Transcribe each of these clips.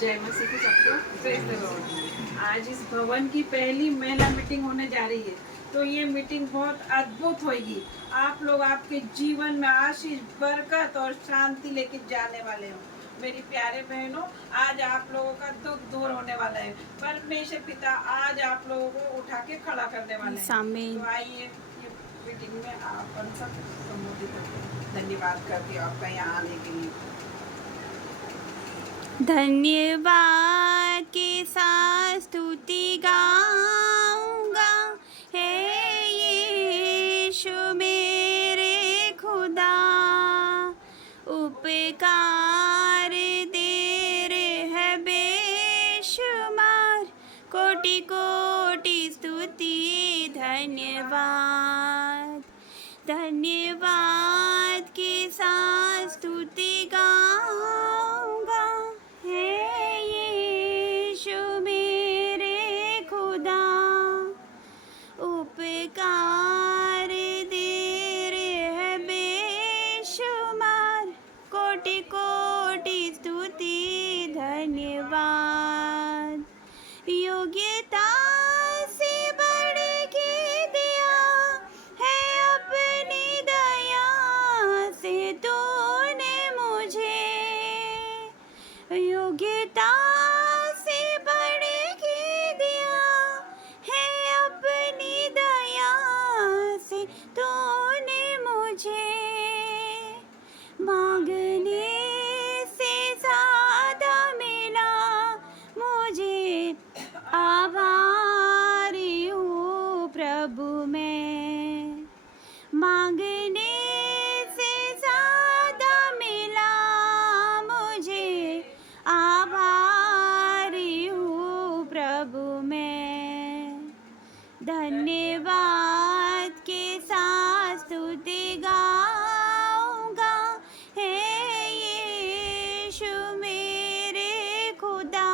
जय मसीह की सबको प्रेज द लॉर्ड। आज इस भवन की पहली महिला मीटिंग होने जा रही है, तो ये मीटिंग बहुत अद्भुत होगी। आप लोग आपके जीवन में आशीष, बरकत और शांति लेके जाने वाले हो। मेरी प्यारे बहनों, आज आप लोगों का दुख दूर होने वाला है। परमेश्वर पिता आज आप लोगों को उठा के खड़ा करने वाले हैं। तो आइए ये मीटिंग में आप सब संबोधित करते हैं। धन्यवाद करती हूँ आपका यहाँ आने के लिए। धन्यवाद के साथ स्तुति गाऊंगा, हे यीशु मेरे खुदा। उपकार तेरे है बेशुमार, कोटि कोटि स्तुति धन्यवाद। धन्यवाद के साथ स्तुति गाऊंगा, हे यीशु मेरे खुदा। उपकार तेरे है बेशुमार, कोटि कोटि स्तुति धन्यवाद। योग्यता से बढ़ के दिया है अपनी दया से तूने मुझे। योग्यता से बढ़ के दिया है अपनी दया से तूने मुझे। मांगने से ज़्यादा मिला मुझे, आभारी हूँ प्रभु मैं। मांगने से ज़्यादा मिला मुझे, आभारी हूँ प्रभु मैं। धन्यवाद के साथ स्तुति गाऊंगा, हे यीशु मेरे खुदा।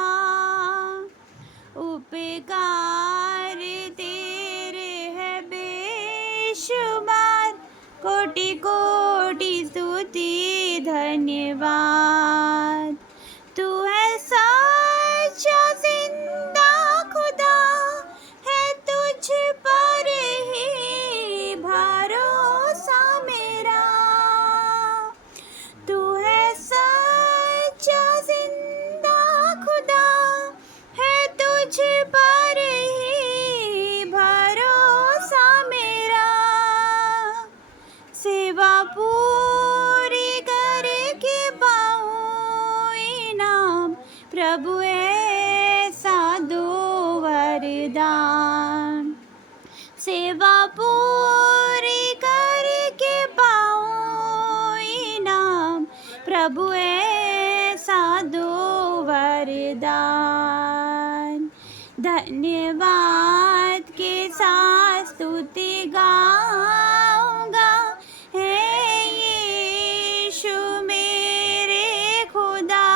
उपकार तेरे है बेशुमार, कोटि कोटि स्तुति धन्यवाद। तू है सच्चा जिंदा खुदा, है तुझ पर ही भरोसा मेरा। तू है सच्चा जिंदा खुदा, है तुझ पर ही भरोसा मेरा। सेवा पूरी करके पाऊँ इनाम, प्रभु ऐसा दो वरदान। सेवा पूरी करके पाऊँ इनाम, प्रभु ऐसा दो वरदान। धन्यवाद के साथ स्तुति गाऊंगा, हे यीशु मेरे खुदा।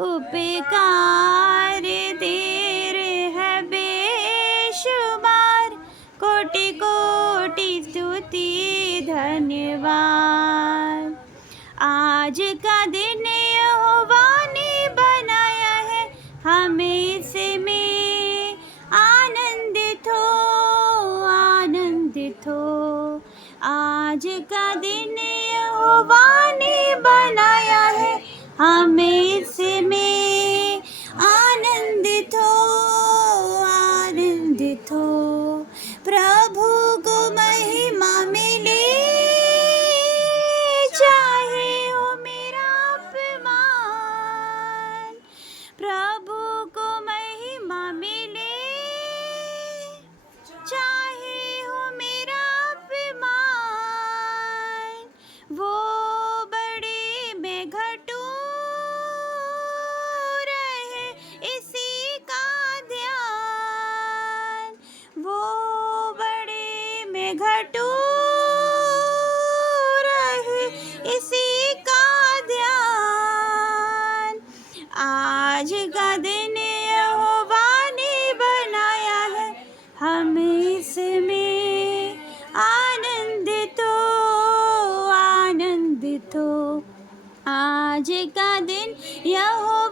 उपकार तेरे है बेशुमार, कोटि कोटि स्तुति धन्यवाद। आज का दिन यहोवा ने बनाया है, हमें इसमें आनंदित हो, आनंदित हो। आज का दिन यहोवा ने बनाया है, हमें इसमें आनंदित हो, आनंदित हो। प्रभु को महिमा मिले, चाहे हो मेरा अपमान। प्रभु को महिमा मिले, चाहे हो मेरा अपमान। वो बड़े में घटूं रहे इसी का ध्यान। वो बड़े में घटूं रहे इसी का ध्यान। आज का दिन यहोवा ने बनाया है, हम इसमें आनंदित हो, आनंदित हो। आज का दिन यहोवा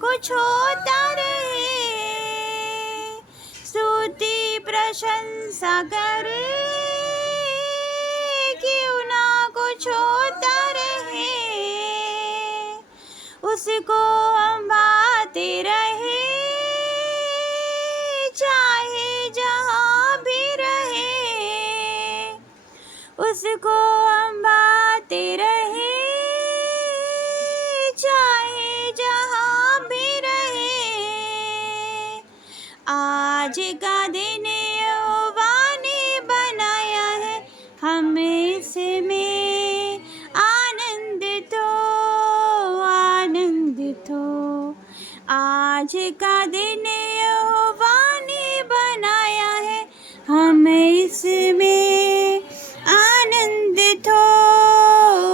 कुछ होता रहे, स्तुति प्रशंसा करे, क्यों ना कुछ होता रहे, उसको हम भाते रहे, चाहे जहाँ भी रहे, उसको हम भाते रहे, चाहे जहाँ भी रहे। आज का दिन यहोवा ने बनाया है, हमें इसमें आनंदित हो, आनंदित हो। आज का दिन यहोवा ने बनाया है, हमें इसमें आनंदित हो,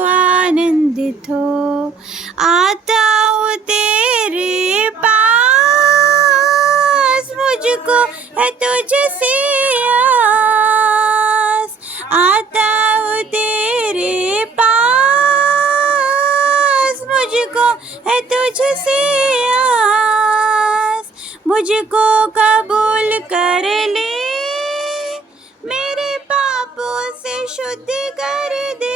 आनंदित हो। आता हूँ तेरे पास, मुझको है तुझसे आस। आता हूँ तेरे पास, मुझको है तुझसे आस। मुझको कबूल कर ले, मेरे पापों से शुद्ध कर दे।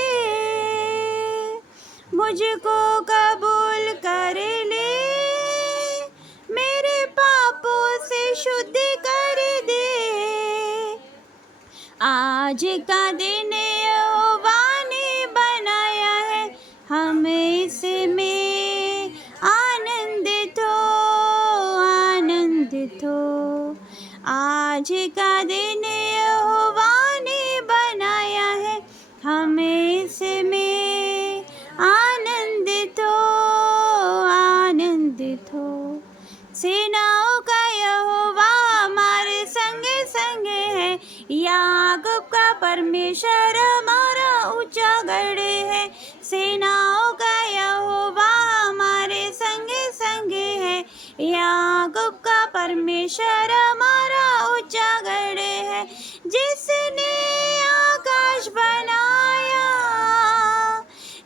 मुझको कबूल कर ले, मेरे पापों से शुद्ध कर दे। आज का दिन यहोवा ने बनाया है, हमें इसमें आनंदित हो, आनंदित हो। आज का दिन यहोवा ने बनाया है, हमें इसमें आनंदित हो, आनंदित हो। सेनाओं का यहोवा हमारे संगे संगे है, याकूब का परमेश्वर हमारा ऊंचा गढ़ है। सेनाओं का यहोवा हमारे संगे संगे है, याकूब का परमेश्वर हमारा ऊंचा गढ़ है। जिसने आकाश बनाया,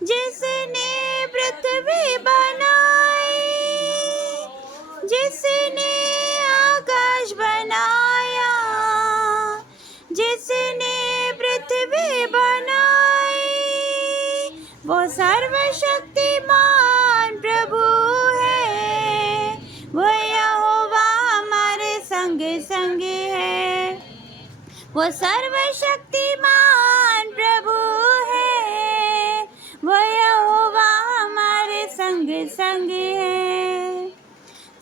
जिसने पृथ्वी बनाई, जिसने आकाश बनाया, जिसने पृथ्वी बनाई, वो सर्वशक्तिमान प्रभु है। वो यहोवा हमारे संग संग है, वो सर्वशक्तिमान प्रभु है। वो यहोवा हमारे संग संग है।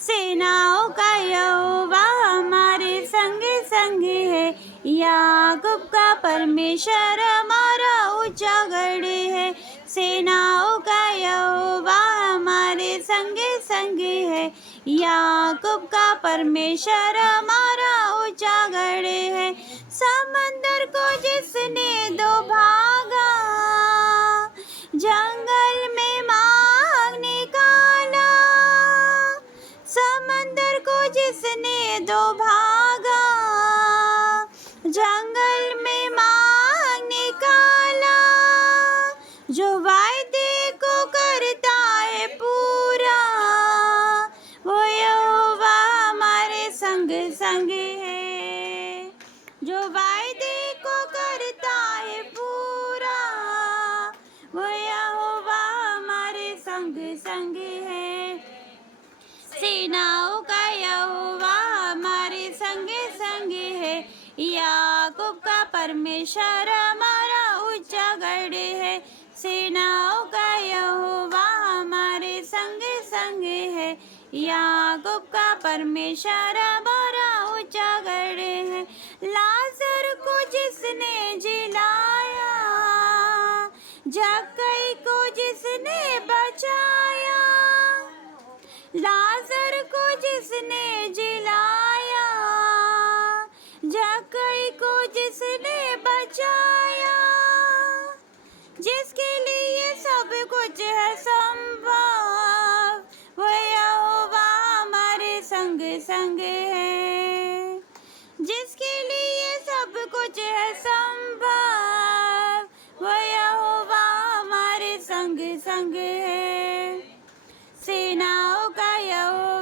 सेनाओं का यहोवा हमारे संग संग है, याकूब का परमेश्वर हमारा ऊंचा गढ़ है। सेनाओं का यहोवा हमारे संग संग है, याकूब का परमेश्वर हमारा ऊंचा गढ़ है। समंदर को जिसने दो भागा, जंगल में मार्ग निकाला। समंदर को जिसने दो भागा, जंगल में मार्ग निकाला। जो वायदे को करता है पूरा, वो यहोवा हमारे संग संग है। जो वायदे को करता है पूरा, वो यहोवा हमारे संग संग है। सेनाओं का यहोवा हमारे संगे संगे है, याकूब का परमेश्वर हमारा ऊंचा गढ़ है। सेनाओं का यहोवा हमारे संगे संगे है, याकूब का परमेश्वर हमारा ऊंचा गढ़ है। लाजर को जिसने जिलाया, जक्कई को जिसने बचाया। लाजर को जिसने जिलाया, जक्कई को जिसने बचाया। जिसके लिए सब कुछ है संभव, वो यहोवा हमारे संग संग है। जिसके लिए सब कुछ है संभव, वो यहोवा हमारे संग संग है। सेनाओं का यहोवा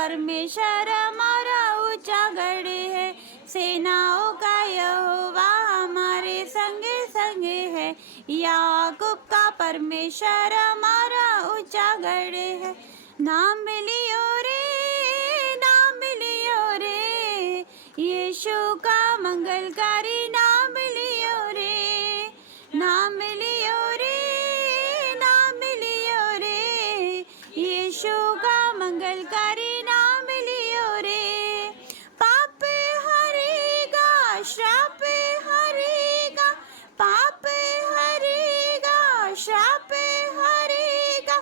परमेश्वर हमारा ऊंचा गढ़ है। सेनाओं का यहोवा हमारे संगे संगे है। याकूब का परमेश्वर हमारा ऊंचा गढ़ है। नाम लियो रे, नाम लियो रे, यीशु का मंगलकारी नाम लियो रे। नाम लियो रे, नाम लियो रे, यीशु का मंगलकारी नाम लियो रे। पाप हरेगा, श्राप हरेगा, पाप हरेगा, श्राप हरेगा।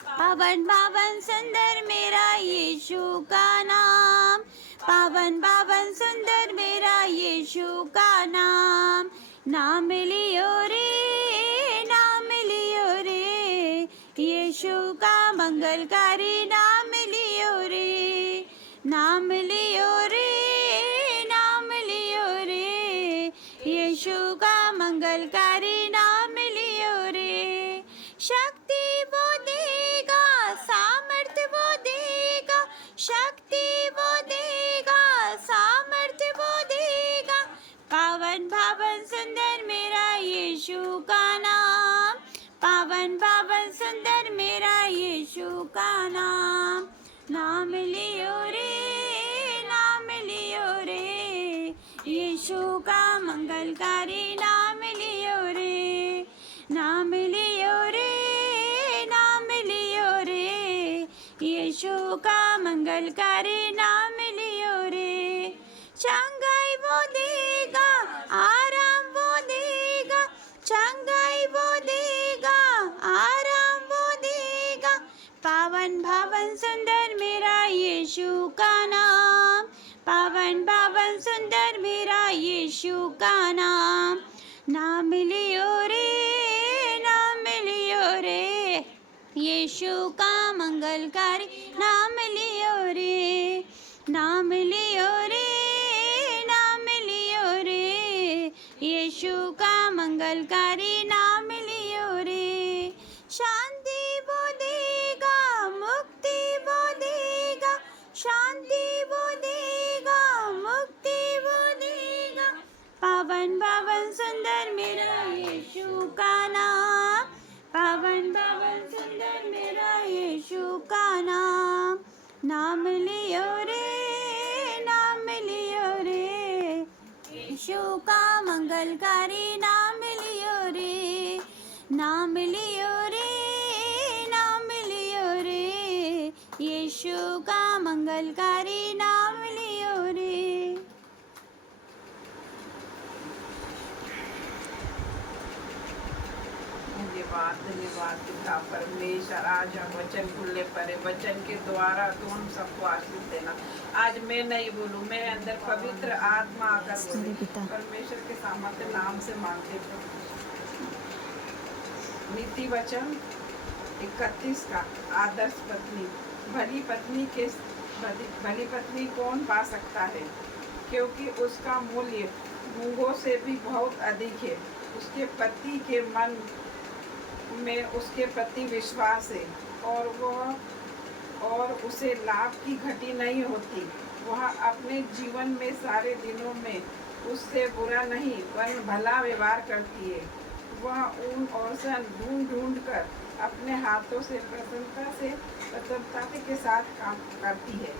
पावन पावन सुंदर मेरा यीशु का नाम, पावन पावन सुंदर मेरा यीशु का नाम। नाम लियो रे, नाम लियो रे, यीशु का मंगलकारी नाम लियो रे। नाम लियो रे, नाम लियो रे, यीशु का मंगलकारी नाम लियो रे। शक्ति वो देगा, सामर्थ्य वो देगा, शक्ति वो देगा, सामर्थ्य वो देगा। पावन पावन सुंदर मेरा यीशु का नाम, पावन पावन सुंदर मेरा यीशु का नाम। नाम लियो रे, नाम लियो रे, यीशु का मंगलकारी नाम लियो रे। नाम लियो रे, नाम लियो रे, यीशु का मंगलकारी नाम लियो रे। चंगाई वो देगा, आराम वो देगा, चंगाई वो देगा, आराम वो देगा। पावन पावन सुंदर मेरा यीशु का नाम, पावन पावन सुंदर मेरा यीशु का नाम। नाम लियो रे, नाम लियो रे, यीशु का मंगलकारी नाम लियो रे। नाम लियो रे, नाम लियो रे, यीशु का मंगलकारी नाम लियो रे। शांति वो देगा, मुक्ति वो देगा, शांति वो देगा, मुक्ति वो देगा। पावन पावन सुंदर मेरा यीशु का नाम, पावन पावन सुंदर मेरा यीशु का नाम। नाम लियो रे, नाम लियो रे, यीशु का मंगलकारी नाम लियो रे। नाम लियो रे, नाम लियो रे, यीशु का मंगलकारी नाम लियो रे। धन्यवाद धन्यवाद पिता परमेश्वर। आज हम वचन खुलने पर वचन के द्वारा तो हम सबको आशीष देना। आज मैं नहीं बोलूँ, मेरे अंदर पवित्र आत्मा आकर बोले। परमेश्वर के सामर्थ्य नाम से मांगते थे। नीति वचन 31 का आदर्श पत्नी। भली पत्नी कौन पा सकता है, क्योंकि उसका मूल्य मूंगों से भी बहुत अधिक है। उसके पति के मन में उसके प्रति विश्वास है और उसे लाभ की घटी नहीं होती। वह अपने जीवन में सारे दिनों में उससे बुरा नहीं वरन भला व्यवहार करती है। वह ऊन और सन ढूंढ कर अपने हाथों से प्रसन्नता के साथ काम करती है।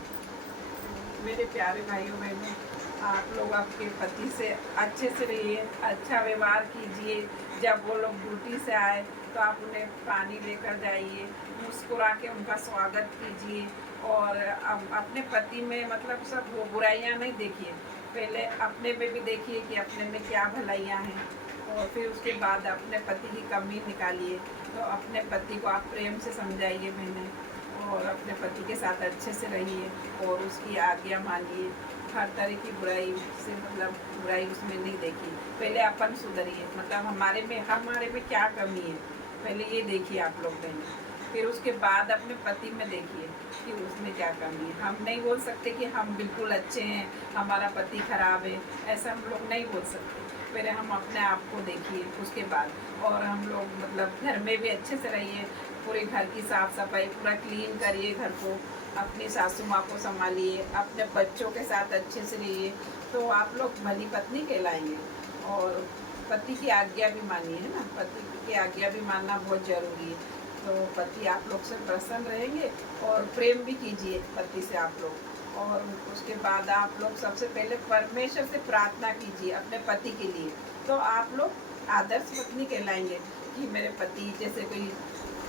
मेरे प्यारे भाइयों बहनों, आप लोग आपके पति से अच्छे से रहिए, अच्छा व्यवहार कीजिए। जब वो लोग ड्यूटी से आए तो आप उन्हें पानी लेकर जाइए, मुस्कुरा के उनका स्वागत कीजिए। और अपने पति में मतलब सब वो बुराइयां नहीं देखिए, पहले अपने में भी देखिए कि अपने में क्या भलाइयाँ हैं, और फिर उसके बाद अपने पति की कमी निकालिए। तो अपने पति को आप प्रेम से समझाइए बहनें, और अपने पति के साथ अच्छे से रहिए और उसकी आज्ञा मानिए। हर तरह की बुराई से मतलब बुराई उसमें नहीं देखिए। पहले अपन सुधरिए, मतलब हमारे में क्या कमी है, पहले ये देखिए आप लोग बहनें। फिर उसके बाद अपने पति में देखिए कि उसमें क्या कमी है। हम नहीं बोल सकते कि हम बिल्कुल अच्छे हैं, हमारा पति खराब है, ऐसा हम लोग नहीं बोल सकते। पहले हम अपने आप को देखिए उसके बाद। और हम लोग मतलब घर में भी अच्छे से रहिए, पूरे घर की साफ़ सफाई पूरा क्लीन करिए घर को, अपनी सासू माँ को संभालिए, अपने बच्चों के साथ अच्छे से रहिए, तो आप लोग भली पत्नी कहलाएंगे। और पति की आज्ञा भी मानिए, है ना, पति की आज्ञा भी मानना बहुत ज़रूरी है। तो पति आप लोग से प्रसन्न रहेंगे और प्रेम भी कीजिए पति से आप लोग। और उसके बाद आप लोग सबसे पहले परमेश्वर से प्रार्थना कीजिए अपने पति के लिए। तो आप लोग आदर्श पत्नी कहलाएंगे कि मेरे पति, जैसे कोई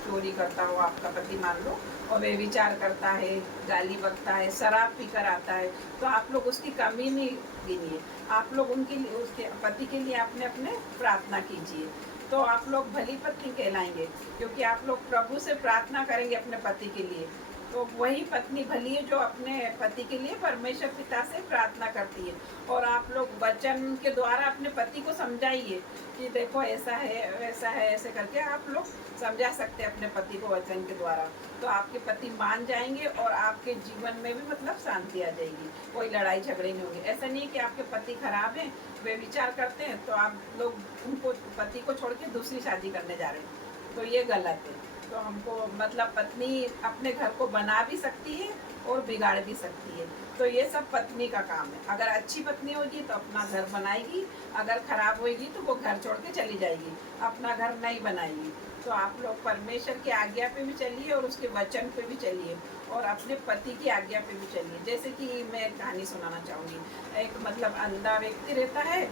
चोरी करता हो आपका पति मान लो, और वे विचार करता है, गाली बकता है, शराब पीकर आता है, तो आप लोग उसकी कमी नहीं गिनिए। आप लोग उनके लिए, उसके पति के लिए अपने अपने प्रार्थना कीजिए। तो आप लोग भली पत्नी कहलाएंगे, क्योंकि आप लोग प्रभु से प्रार्थना करेंगे अपने पति के लिए। तो वही पत्नी भली है जो अपने पति के लिए परमेश्वर पिता से प्रार्थना करती है। और आप लोग वचन के द्वारा अपने पति को समझाइए कि देखो ऐसा है वैसा है, ऐसे करके आप लोग समझा सकते हैं अपने पति को वचन के द्वारा। तो आपके पति मान जाएंगे और आपके जीवन में भी मतलब शांति आ जाएगी, कोई लड़ाई झगड़े नहीं होंगे। ऐसा नहीं है कि आपके पति खराब हैं, वे विचार करते हैं, तो आप लोग उनको, पति को छोड़ के दूसरी शादी करने जा रहे हैं, तो ये गलत है। तो हमको मतलब पत्नी अपने घर को बना भी सकती है और बिगाड़ भी सकती है। तो ये सब पत्नी का काम है। अगर अच्छी पत्नी होगी तो अपना घर बनाएगी, अगर खराब होगी तो वो घर छोड़ के चली जाएगी, अपना घर नहीं बनाएगी। तो आप लोग परमेश्वर की आज्ञा पे भी चलिए और उसके वचन पे भी चलिए और अपने पति की आज्ञा पे भी चलिए। जैसे कि मैं एक कहानी सुनाना चाहूँगी। एक मतलब अंधा व्यक्ति रहता है,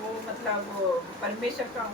वो मतलब वो परमेश्वर का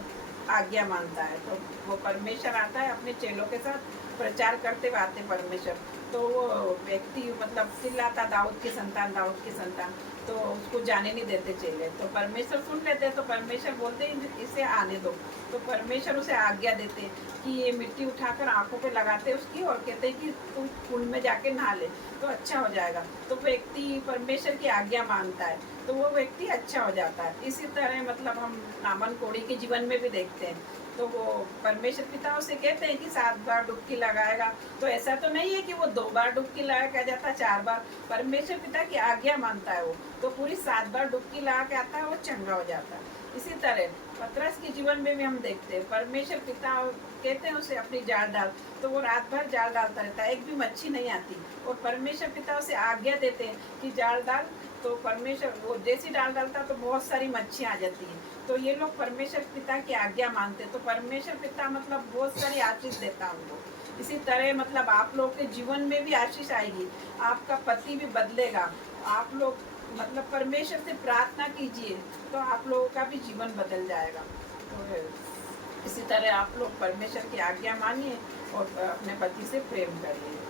आज्ञा मानता है। तो वो परमेश्वर आता है अपने चेलों के साथ, प्रचार करते हुए आते परमेश्वर। तो वो व्यक्ति मतलब चिल्लाता, दाऊद की संतान, दाऊद की संतान। तो उसको जाने नहीं देते चेले। तो परमेश्वर सुन लेते, तो परमेश्वर बोलते इसे आने दो। तो परमेश्वर उसे आज्ञा देते कि ये मिट्टी उठाकर आंखों पे लगाते उसकी और कहते कि तू कुंड में जाके नहा ले तो अच्छा हो जाएगा। तो व्यक्ति परमेश्वर की आज्ञा मानता है, तो वो व्यक्ति अच्छा हो जाता है। इसी तरह मतलब हम नामन कोड़ी के जीवन में भी देखते हैं। तो वो परमेश्वर पिता उसे कहते हैं कि 7 बार डुबकी लगाएगा, तो ऐसा तो नहीं है कि वो 2 बार डुबकी लगा के आ जाता, 4 बार। परमेश्वर पिता की आज्ञा मानता है वो, तो पूरी 7 बार डुबकी लगा के आता है, वो चंगा हो जाता है। इसी तरह पतरस के जीवन में भी हम देखते हैं, परमेश्वर पिता कहते हैं उसे अपनी जाल डाल, तो वो रात भर जाल डालता रहता है, एक भी मच्छी नहीं आती। और परमेश्वर पिता उसे आज्ञा देते हैं कि जाल डाल, तो परमेश्वर वो जैसी डाल डालता तो बहुत सारी मच्छियाँ आ जाती हैं। तो ये लोग परमेश्वर पिता की आज्ञा मानते, तो परमेश्वर पिता मतलब बहुत सारी आशीष देता है उनको। इसी तरह मतलब आप लोग के जीवन में भी आशीष आएगी, आपका पति भी बदलेगा। आप लोग मतलब परमेश्वर से प्रार्थना कीजिए, तो आप लोगों का भी जीवन बदल जाएगा। तो इसी तरह आप लोग परमेश्वर की आज्ञा मानिए और अपने पति से प्रेम करिए।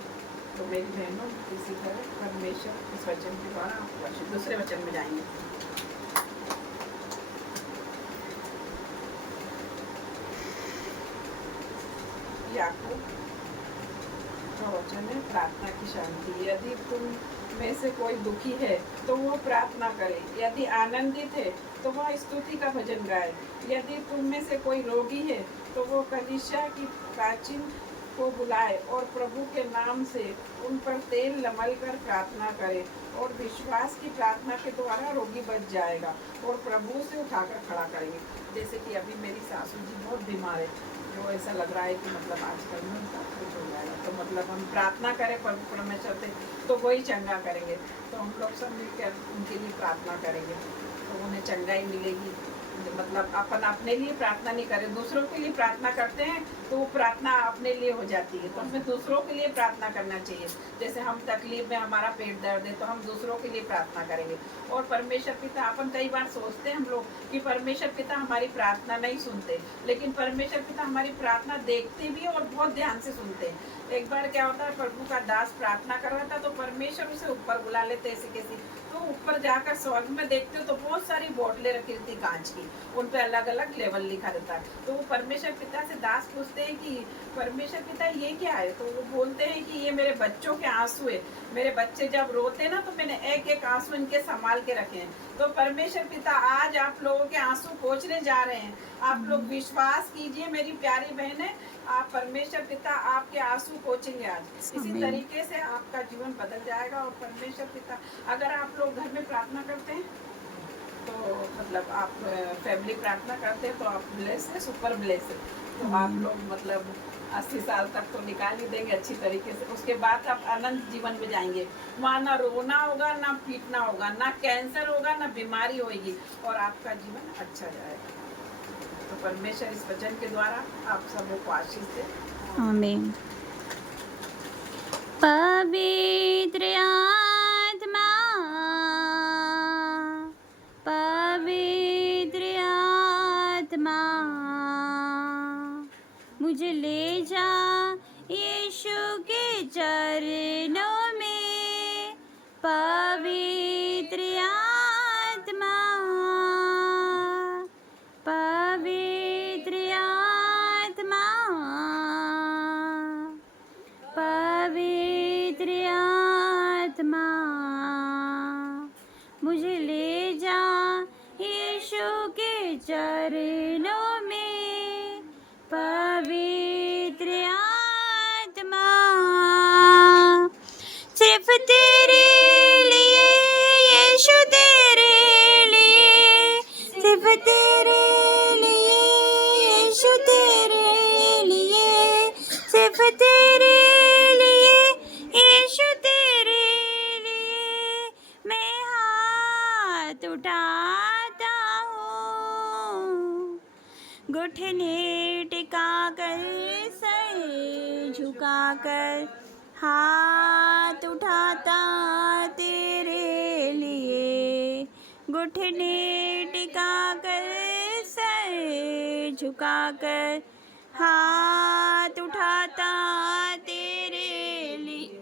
तो मेरी बहनों, इसी तरह परमेश्वर इस वचन के द्वारा आपको दूसरे वचन में जाएंगे। याकूब का वचन है, प्रार्थना की शांति। यदि तुम में से कोई दुखी है तो वो प्रार्थना करे, यदि आनंदित है तो वह स्तुति का भजन गाए। यदि तुम में से कोई रोगी है तो वो कलीसिया की प्राचीन को बुलाए और प्रभु के नाम से उन पर तेल लमल कर प्रार्थना करे। और विश्वास की प्रार्थना के द्वारा रोगी बच जाएगा और प्रभु से उठाकर खड़ा करेंगे। जैसे कि अभी मेरी सासू जी बहुत बीमार है, जो ऐसा लग रहा है कि मतलब आजकल में उनका कुछ हो जाएगा। तो मतलब हम प्रार्थना करें प्रभु परमेश्वर से, तो वही चंगा करेंगे। तो हम लोग सब मिलकर उनके लिए प्रार्थना करेंगे, तो उन्हें चंगाई मिलेगी। मतलब अपन अपने लिए प्रार्थना नहीं करें, दूसरों के लिए प्रार्थना करते हैं, तो वो प्रार्थना अपने लिए हो जाती है। तो हमें दूसरों के लिए प्रार्थना करना चाहिए। जैसे हम तकलीफ में, हमारा पेट दर्द है, तो हम दूसरों के लिए प्रार्थना करेंगे। और परमेश्वर पिता, अपन कई बार सोचते हैं हम लोग कि परमेश्वर पिता हमारी प्रार्थना नहीं सुनते, लेकिन परमेश्वर पिता हमारी प्रार्थना देखते भी और बहुत ध्यान से सुनते हैं। एक बार क्या होता है, प्रभु का दास प्रार्थना कर रहा था, तो परमेश्वर उसे ऊपर बुला लेते ऐसे कैसे। तो ऊपर जाकर स्वर्ग में देखते हो तो बहुत सारी बोतलें रखी थी कांच की, उन पे अलग अलग लेवल लिखा रहता है। तो वो परमेश्वर पिता से दास पूछते हैं कि परमेश्वर पिता ये क्या है। तो वो बोलते हैं कि ये मेरे बच्चों के आंसू है, मेरे बच्चे जब रोते ना तो मैंने एक एक आंसू इनके संभाल के रखे हैं। तो परमेश्वर पिता आज आप लोगों के आंसू पोंछने जा रहे हैं। आप लोग विश्वास कीजिए मेरी प्यारी बहनें, आप परमेश्वर पिता आपके आंसू पोंछेंगे आज। इसी तरीके से आपका जीवन बदल जाएगा। और परमेश्वर पिता, अगर आप लोग घर में प्रार्थना करते हैं तो तो मतलब आप फैमिली प्रार्थना करते हैं तो आप ब्लेस है, सुपर ब्लेस है। तो आप लोग मतलब 80 साल तक तो निकाल ही देंगे अच्छी तरीके से। उसके बाद आप अनंत जीवन में जाएंगे। वहाँ ना रोना होगा, ना पीटना होगा, ना कैंसर होगा, ना बीमारी होगी, और आपका जीवन अच्छा जाएगा। तो परमेश्वर इस वचन के द्वारा आप सबों को आशीष दे। आमीन। पवित्र आत्मा, पवित्र आत्मा, मुझे ले जा यीशु के चरणों में। पवित्र आत्मा, पवित्र आत्मा, पवित्र आत्मा, मुझे ले जा यीशु के चरणों में। पवित्र आत्मा, सिर्फ तेरे लिए यीशु, तेरे लिए, सिर्फ तेरे लिए यीशु, तेरे लिए, सिर्फ तेरे लिए यीशु, तेरे लिए मैं हाथ उठाता हूँ। घुटने टिका कर, सर झुका कर, हाथ उठाता तेरे लिए। घुटने टिका कर, सर झुका कर, हाथ उठाता तेरे लिए।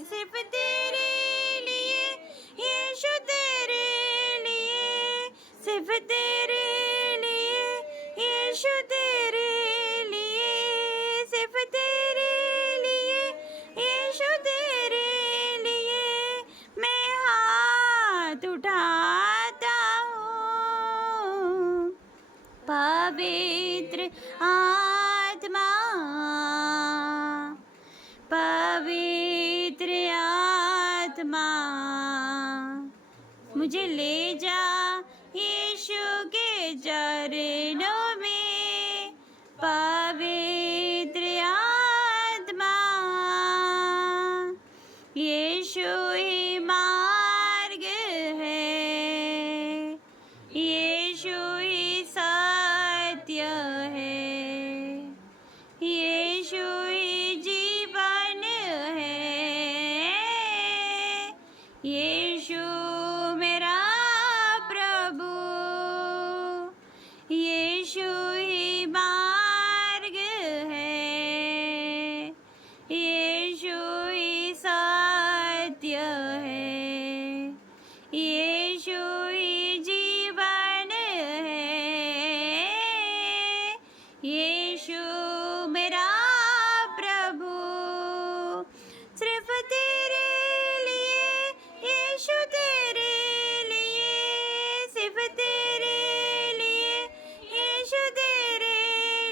सिर्फ तेरे लिए यीशु, तेरे लिए, सिर्फ तेरे लिए यीशु, तेरे लिए, सिर्फ तेरे लिए यीशु, तेरे लिए मैं हाथ उठाता हूँ। पवित्र आत्मा, पवित्र आत्मा, मुझे ले जा यीशु के चरणों में। पवित्र आत्मा, यीशु ही मार्ग है, यीशु ही सत्य है, यीशु ही जीवन है, यीशु मेरा प्रभु, यीशु ही मार्ग है, यीशु ही सत्य है, यीशु ही जीवन है, यीशु मेरा प्रभु। सिर्फ तेरे लिए यीशु, तेरे लिए, सिर्फ तेरे लिए यीशु, तेरे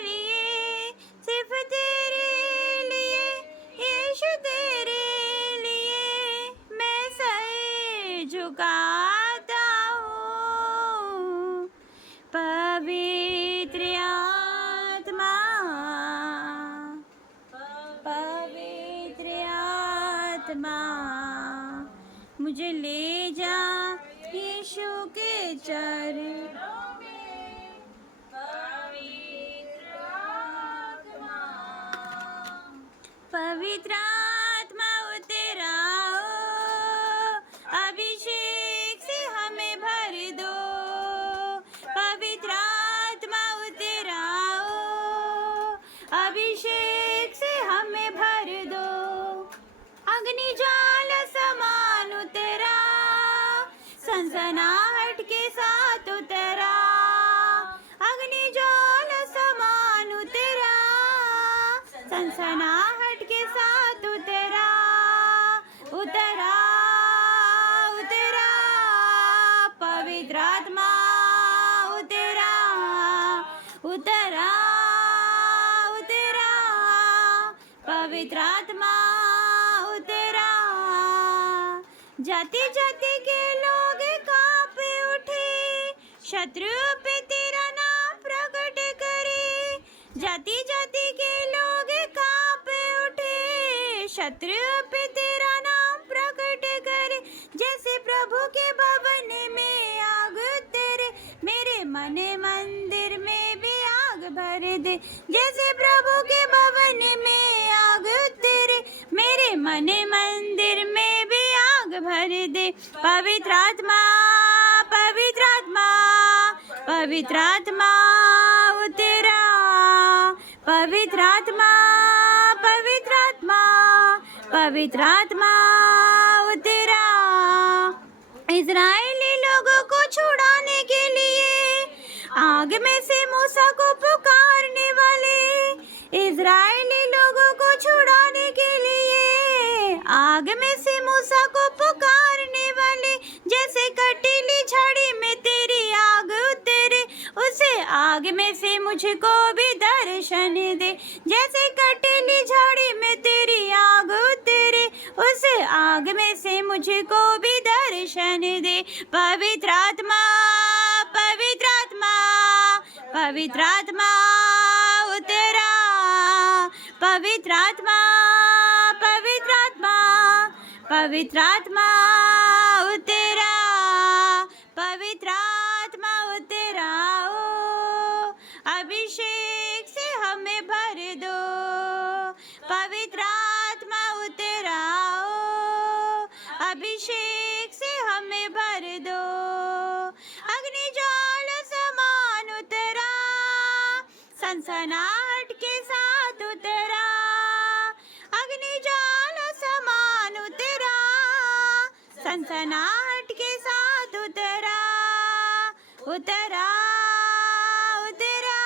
लिए, सिर्फ तेरे लिए यीशु, तेरे लिए मैं सर झुकाता हूँ। पवित्र आत्मा, पवित्र आत्मा, मुझे ले जा यीशु के चरणों में। पवित्र आत्मा, पवित्र आत्मा उतर आओ, अभिषेक से हमें भर दो। पवित्र आत्मा उतर आओ, अभिषेक से हमें भर दो। अग्नि ज्वाला समान उतरा, सनसनाहट के साथ उतरा। अग्नि ज्वाला समान उतरा, सनसनाहट के साथ उतरा, उतरा, उतरा। पवित्र आत्मा उतरा, उतरा, उतरा। पवित्र आत्मा उतरा। जाते जाते के लोग कांप उठे, शत्रुओं पे तेरा नाम प्रकट करे, जाति जाति के लोग कांप उठे। शत्रुओं पे तेरा नाम प्रकट करे, जैसे प्रभु के भवन में आग उतरे, मेरे मन मंदिर में भी आग भर दे। जैसे प्रभु के भवन में आग उतरे, मेरे मन मंदिर में भी आग भर दे। पवित्र आत्मा पवित्र आत्मा पवित्र आत्मा उतरा, पवित्र आत्मा पवित्र आत्मा पवित्र आत्मा उतरा। इज़राइली लोगों को छुड़ाने के लिए आग में से मूसा को पुकारने वाले, इज़राइली लोगों को छुड़ाने के लिए आग में से मूसा को पुकारने वाले, जैसे कटीली झाड़ी में तेरी आग उतरे, उसे आग में से मुझको भी दर्शन दे। जैसे कटीली झाड़ी में तेरी आग उतरे, उसे आग में से मुझको भी दर्शन दे। पवित्र आत्मा पवित्र आत्मा पवित्र आत्मा उतरा, पवित्र आत्मा पवित्र आत्मा पवित्र आत्मा उतरा, पवित्र आत्मा उतरा। ओ अभिषेक से हमें भर दो, पवित्र आत्मा उतरा। ओ अभिषेक से हमें भर दो। अग्नि ज्वाल समान उतरा, सनसनाहट के साथ उतरा। अग्नि ज्वाल समान उतरा, सनसनाहट के साथ उतरा, उतरा उतरा।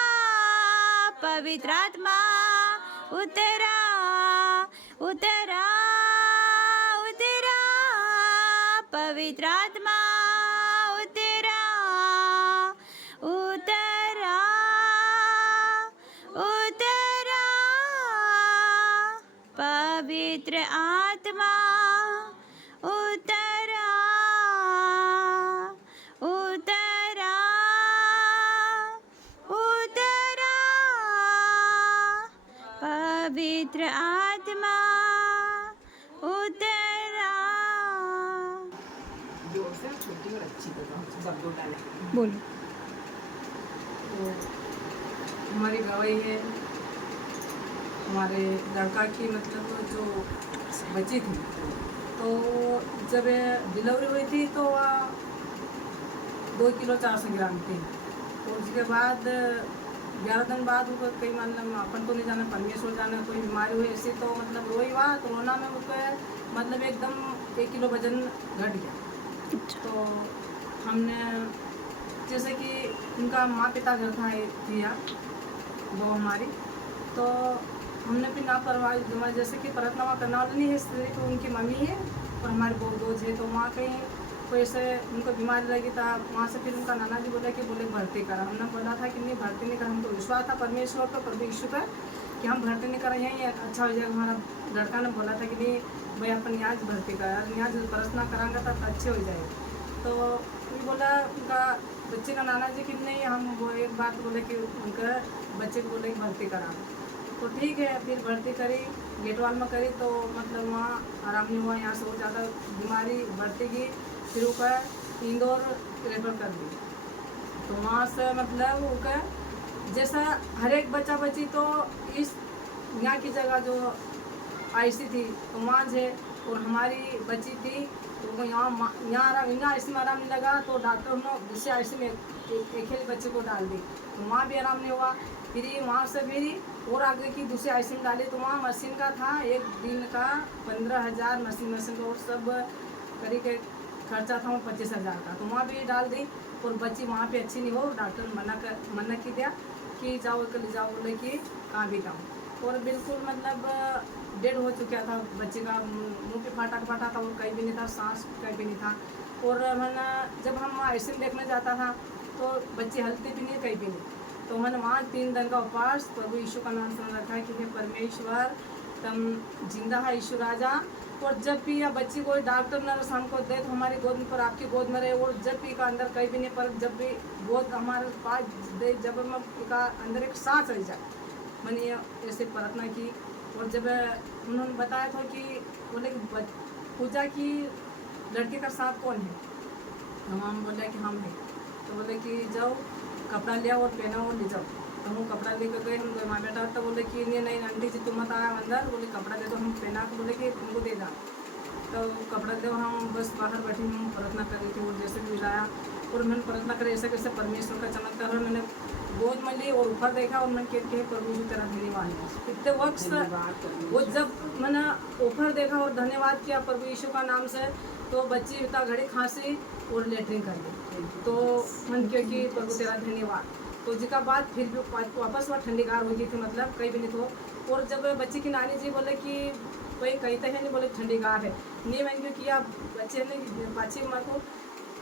पवित्र आत्मा उतरा उतरा उतरा, पवित्र आत्मा उतरा उतरा उतरा, पवित्र आत्मा उतरा उतरा उतरा, पवित्र आत्मा उतरा। जोर से छोटी और अच्छी बताओ सब दो डाले। बोलो। तो हमारी गवाही है हमारे लड़का की, मतलब जो बच्ची थी, तो जब डिलीवरी हुई थी तो वह 2 किलो 400 ग्राम थी। तो उसके बाद 11 दिन बाद उनको कई, मतलब अपन को नहीं जाना, परमेश्वर जाना, कोई बीमारी हुई ऐसी, तो मतलब रोई हुआ कोरोना में उनको मतलब एकदम 1 किलो वजन घट गया। तो हमने जैसे कि उनका माँ पिता घर था वो हमारी, तो हमने फिर लापरवाही, जैसे कि परतनामा करना वाला नहीं है स्त्री, तो उनकी मम्मी है और हमारे दोज है। तो वहाँ कहीं कोई ऐसे उनको बीमारी लगी था, वहाँ से फिर उनका नाना जी बोला कि बोले भर्ती करा। हमने बोला था कि नहीं भर्ती नहीं करा, हमको विश्वास था परमेश्वर पर, प्रभु यीशु पर, कि हम भर्ती नहीं करा, यहीं अच्छा हो जाएगा। हमारा लड़का ने बोला था कि नहीं भाई अपन यहाँ भर्ती करा, यहाँ जो प्रार्थना कराएंगे तब अच्छे हो जाएगा। तो फिर बोला उनका बच्चे का नाना जी कि नहीं, हम वो एक बात बोले कि उनका बच्चे को बोले कि भर्ती करा। तो ठीक है, फिर भर्ती करी, गेटवाल में करी, तो मतलब वहाँ आराम नहीं हुआ, यहाँ से बहुत ज़्यादा बीमारी बढ़ती गई। फिर ऊपर इंदौर रेफर कर दी। तो वहाँ से मतलब ऊपर जैसा हर एक बच्चा बच्ची, तो इस यहाँ की जगह जो आईसी थी तो वहाँ है, और हमारी बच्ची थी तो यहाँ आईसी में आराम नहीं लगा, तो डॉक्टर ने दूसरे आईसी में एक ही बच्चे को डाल दी, तो वहाँ भी आराम नहीं हुआ। फिर वहाँ से फिर और आगे की दूसरी आईसी में डाली, तो वहाँ मशीन का था एक दिन का 15,000 मशीन का, और सब करीब के खर्चा था वो 25,000 का, तो वहाँ भी डाल दी। और बच्ची वहाँ पे अच्छी नहीं हो, डॉक्टर ने मना की दिया कि जाओ कल जाओ, बोले कि कहाँ भी जाऊँ। और बिल्कुल मतलब डेड हो चुका था बच्चे का, मुँह पे फाटा था, और कहीं भी नहीं था, सांस कहीं भी नहीं था। और मैंने जब हम आईसीयू देखने जाता था तो बच्चे हलते भी नहीं, कहीं भी नहीं। तो मैंने वहाँ 3 दिन का उपवास प्रभु यीशु का नाम सुन रखा है कि हे परमेश्वर तुम जिंदा है, यीशु राजा, और जब भी या बच्ची कोई डॉक्टर नर्स हमको दे तो हमारी गोद में पर आपकी गोद में रहे, और जब भी का अंदर कहीं भी नहीं, पर जब भी गोद हमारे पास दे, जब हम का अंदर एक सांस रह जाए, मैंने ऐसे प्रार्थना की। और जब उन्होंने बताया था कि बोले कि पूजा की लड़के का साथ कौन है, तो हम बोले कि हम हैं। तो बोले कि जाओ कपड़ा ले आओ और पहना और ले जाओ। तो हम कपड़ा लेकर गए, हम माँ बेटा। तो बोले कि नहीं नहीं आंटी जी तुम मत आया अंदर, बोले कपड़ा दे दो, हम पहना के बोले कि तुमको दे दा। तो कपड़ा दो, हम बस बाहर बैठे हम प्रार्थना कर रही थी, और जैसे भी मिलाया और मैंने प्रार्थना करी ऐसे कैसे परमेश्वर का चमत्कार है। मैंने गोद में ली और ऊपर देखा और मैंने कह प्रभु की तरह धन्यवाद है। इतने वक्त वो जब मैंने ऊपर देखा और धन्यवाद किया प्रभु यीशु का नाम से, तो बच्ची इतना घड़ी खांसी और लेटरिन कर दी। तो मन क्योंकि प्रभु तेरा धन्यवाद। तो जी का बाद फिर भी वापस वह ठंडीगार हो गई थी, मतलब कहीं भी नहीं तो। और जब बच्ची की नानी जी बोले कि कोई कहते हैं नहीं, बोले ठंडीगार है नहीं, मैंने क्यों किया बच्चे ने बच्ची माँ को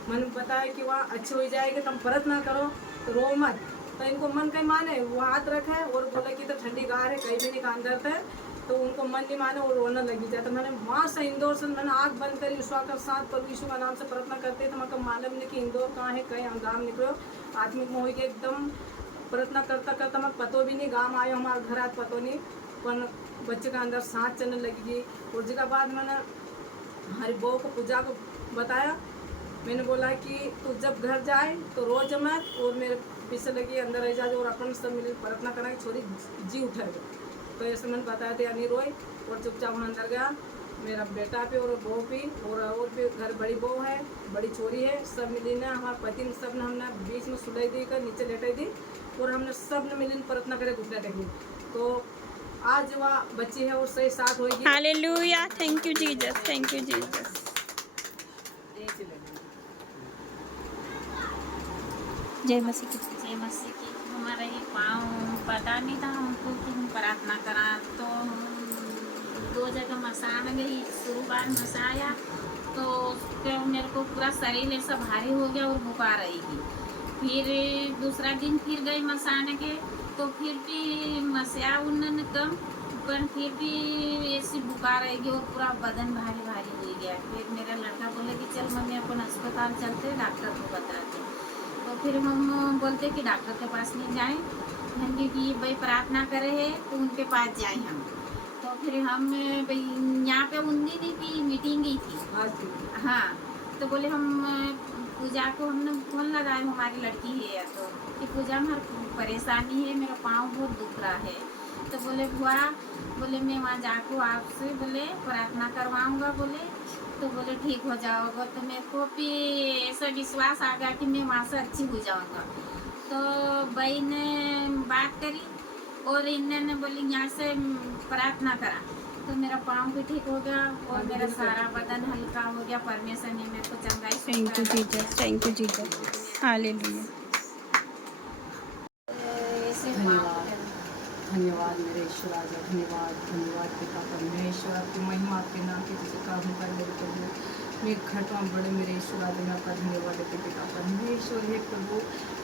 मन बताया कि वहाँ अच्छी हो जाएगी, तुम परत ना करो रो मत। तो इनको मन कहीं माने, वो हाथ रखे और बोले कि तो ठंडीगार है कहीं भी नहीं का अंदर थे, तो उनको मन नहीं माने और रोना लगी जाए। तो मैंने वहाँ से इंदौर से मैंने आँख बंद करी, विश्वा के साथ प्रभु यीशु का नाम से प्रार्थना करते, तो मैं मालूम नहीं कि इंदौर कहाँ है, कहीं हम गाँव निकलो आत्मिक मोह के एकदम प्रार्थना करता करता मैं पतो भी नहीं गाँव आयो, हमारे घर आज पतो नहीं, पर बच्चे का अंदर सांस चलने लगी। और जी का बाद मैंने हमारी बहू को पूजा को बताया, मैंने बोला कि तू जब घर जाए तो रोज मत और मेरे पीछे लगी अंदर रह जा और अपन सब मिल प्रार्थना करना कि छोरी जी उठेगा। तो ऐसे मैंने बताया था, यानी रोई और चुपचाप वहाँ अंदर गया। मेरा बेटा भी और बहू भी और भी घर बड़ी बहू है, बड़ी छोरी है, सब मिली ने हमारे पति ने सब ने हमने बीच में सुलाई दी कर नीचे लेटाई दी और हमने सब ने मिली प्रार्थना करे घुटने टेकी। तो आज वह बच्ची है और सही साथ होगी। Hallelujah, thank you Jesus, thank you Jesus. जय मसीह की। जय मसीह की। हमारा ये पाँव पता नहीं था हमको कि हम प्रार्थना करा, तो हम 2 जगह मसाने गई, शुरुआत मसाया तो फिर मेरे को पूरा शरीर ऐसा भारी हो गया और बुखार आएगी। फिर दूसरा दिन फिर गई मसाने के, तो फिर भी मसाया उन्होंने कम, पर फिर भी ऐसी बुखार आएगी और पूरा बदन भारी भारी हो गया। फिर मेरा लड़का बोले कि चल मम्मी अपन अस्पताल चलते, डॉक्टर को बताते। तो फिर हम बोलते कि डॉक्टर के पास नहीं जाएं, हम क्योंकि भाई प्रार्थना करे है तो उनके पास जाएं हम। तो फिर हम भाई यहाँ पे 19 दिन की मीटिंग गई थी। हाँ, तो बोले हम पूजा को हमने फोन लगाया, हमारी लड़की है तो कि पूजा में परेशानी है, मेरा पाँव बहुत दुख रहा है। तो बोले बुआ, बोले मैं वहाँ जाकर आपसे बोले प्रार्थना करवाऊँगा, बोले तो बोले ठीक हो जाओगा। तो मेरे को भी ऐसा विश्वास आ गया कि मैं वहाँ से अच्छी हो जाऊँगा। तो भाई ने बात करी और इन्होंने बोली यहाँ से प्रार्थना करा, तो मेरा पाँव भी ठीक हो गया और मेरा सारा बदन हल्का हो गया। परमेश्वर ने मेरे को चंगाई। Thank you Jesus, thank you Jesus, hallelujah. धन्यवाद मेरे ईश्वर आजा, धन्यवाद धन्यवाद पिता परमेश्वर, आपकी महिमा आपके नाम की जैसे काम कर मेरे प्रभु। मैं घटवा बड़े मेरे ईश्वर आजा, मैं आपका धन्यवाद देते पिता परमेश्वर। हे प्रभु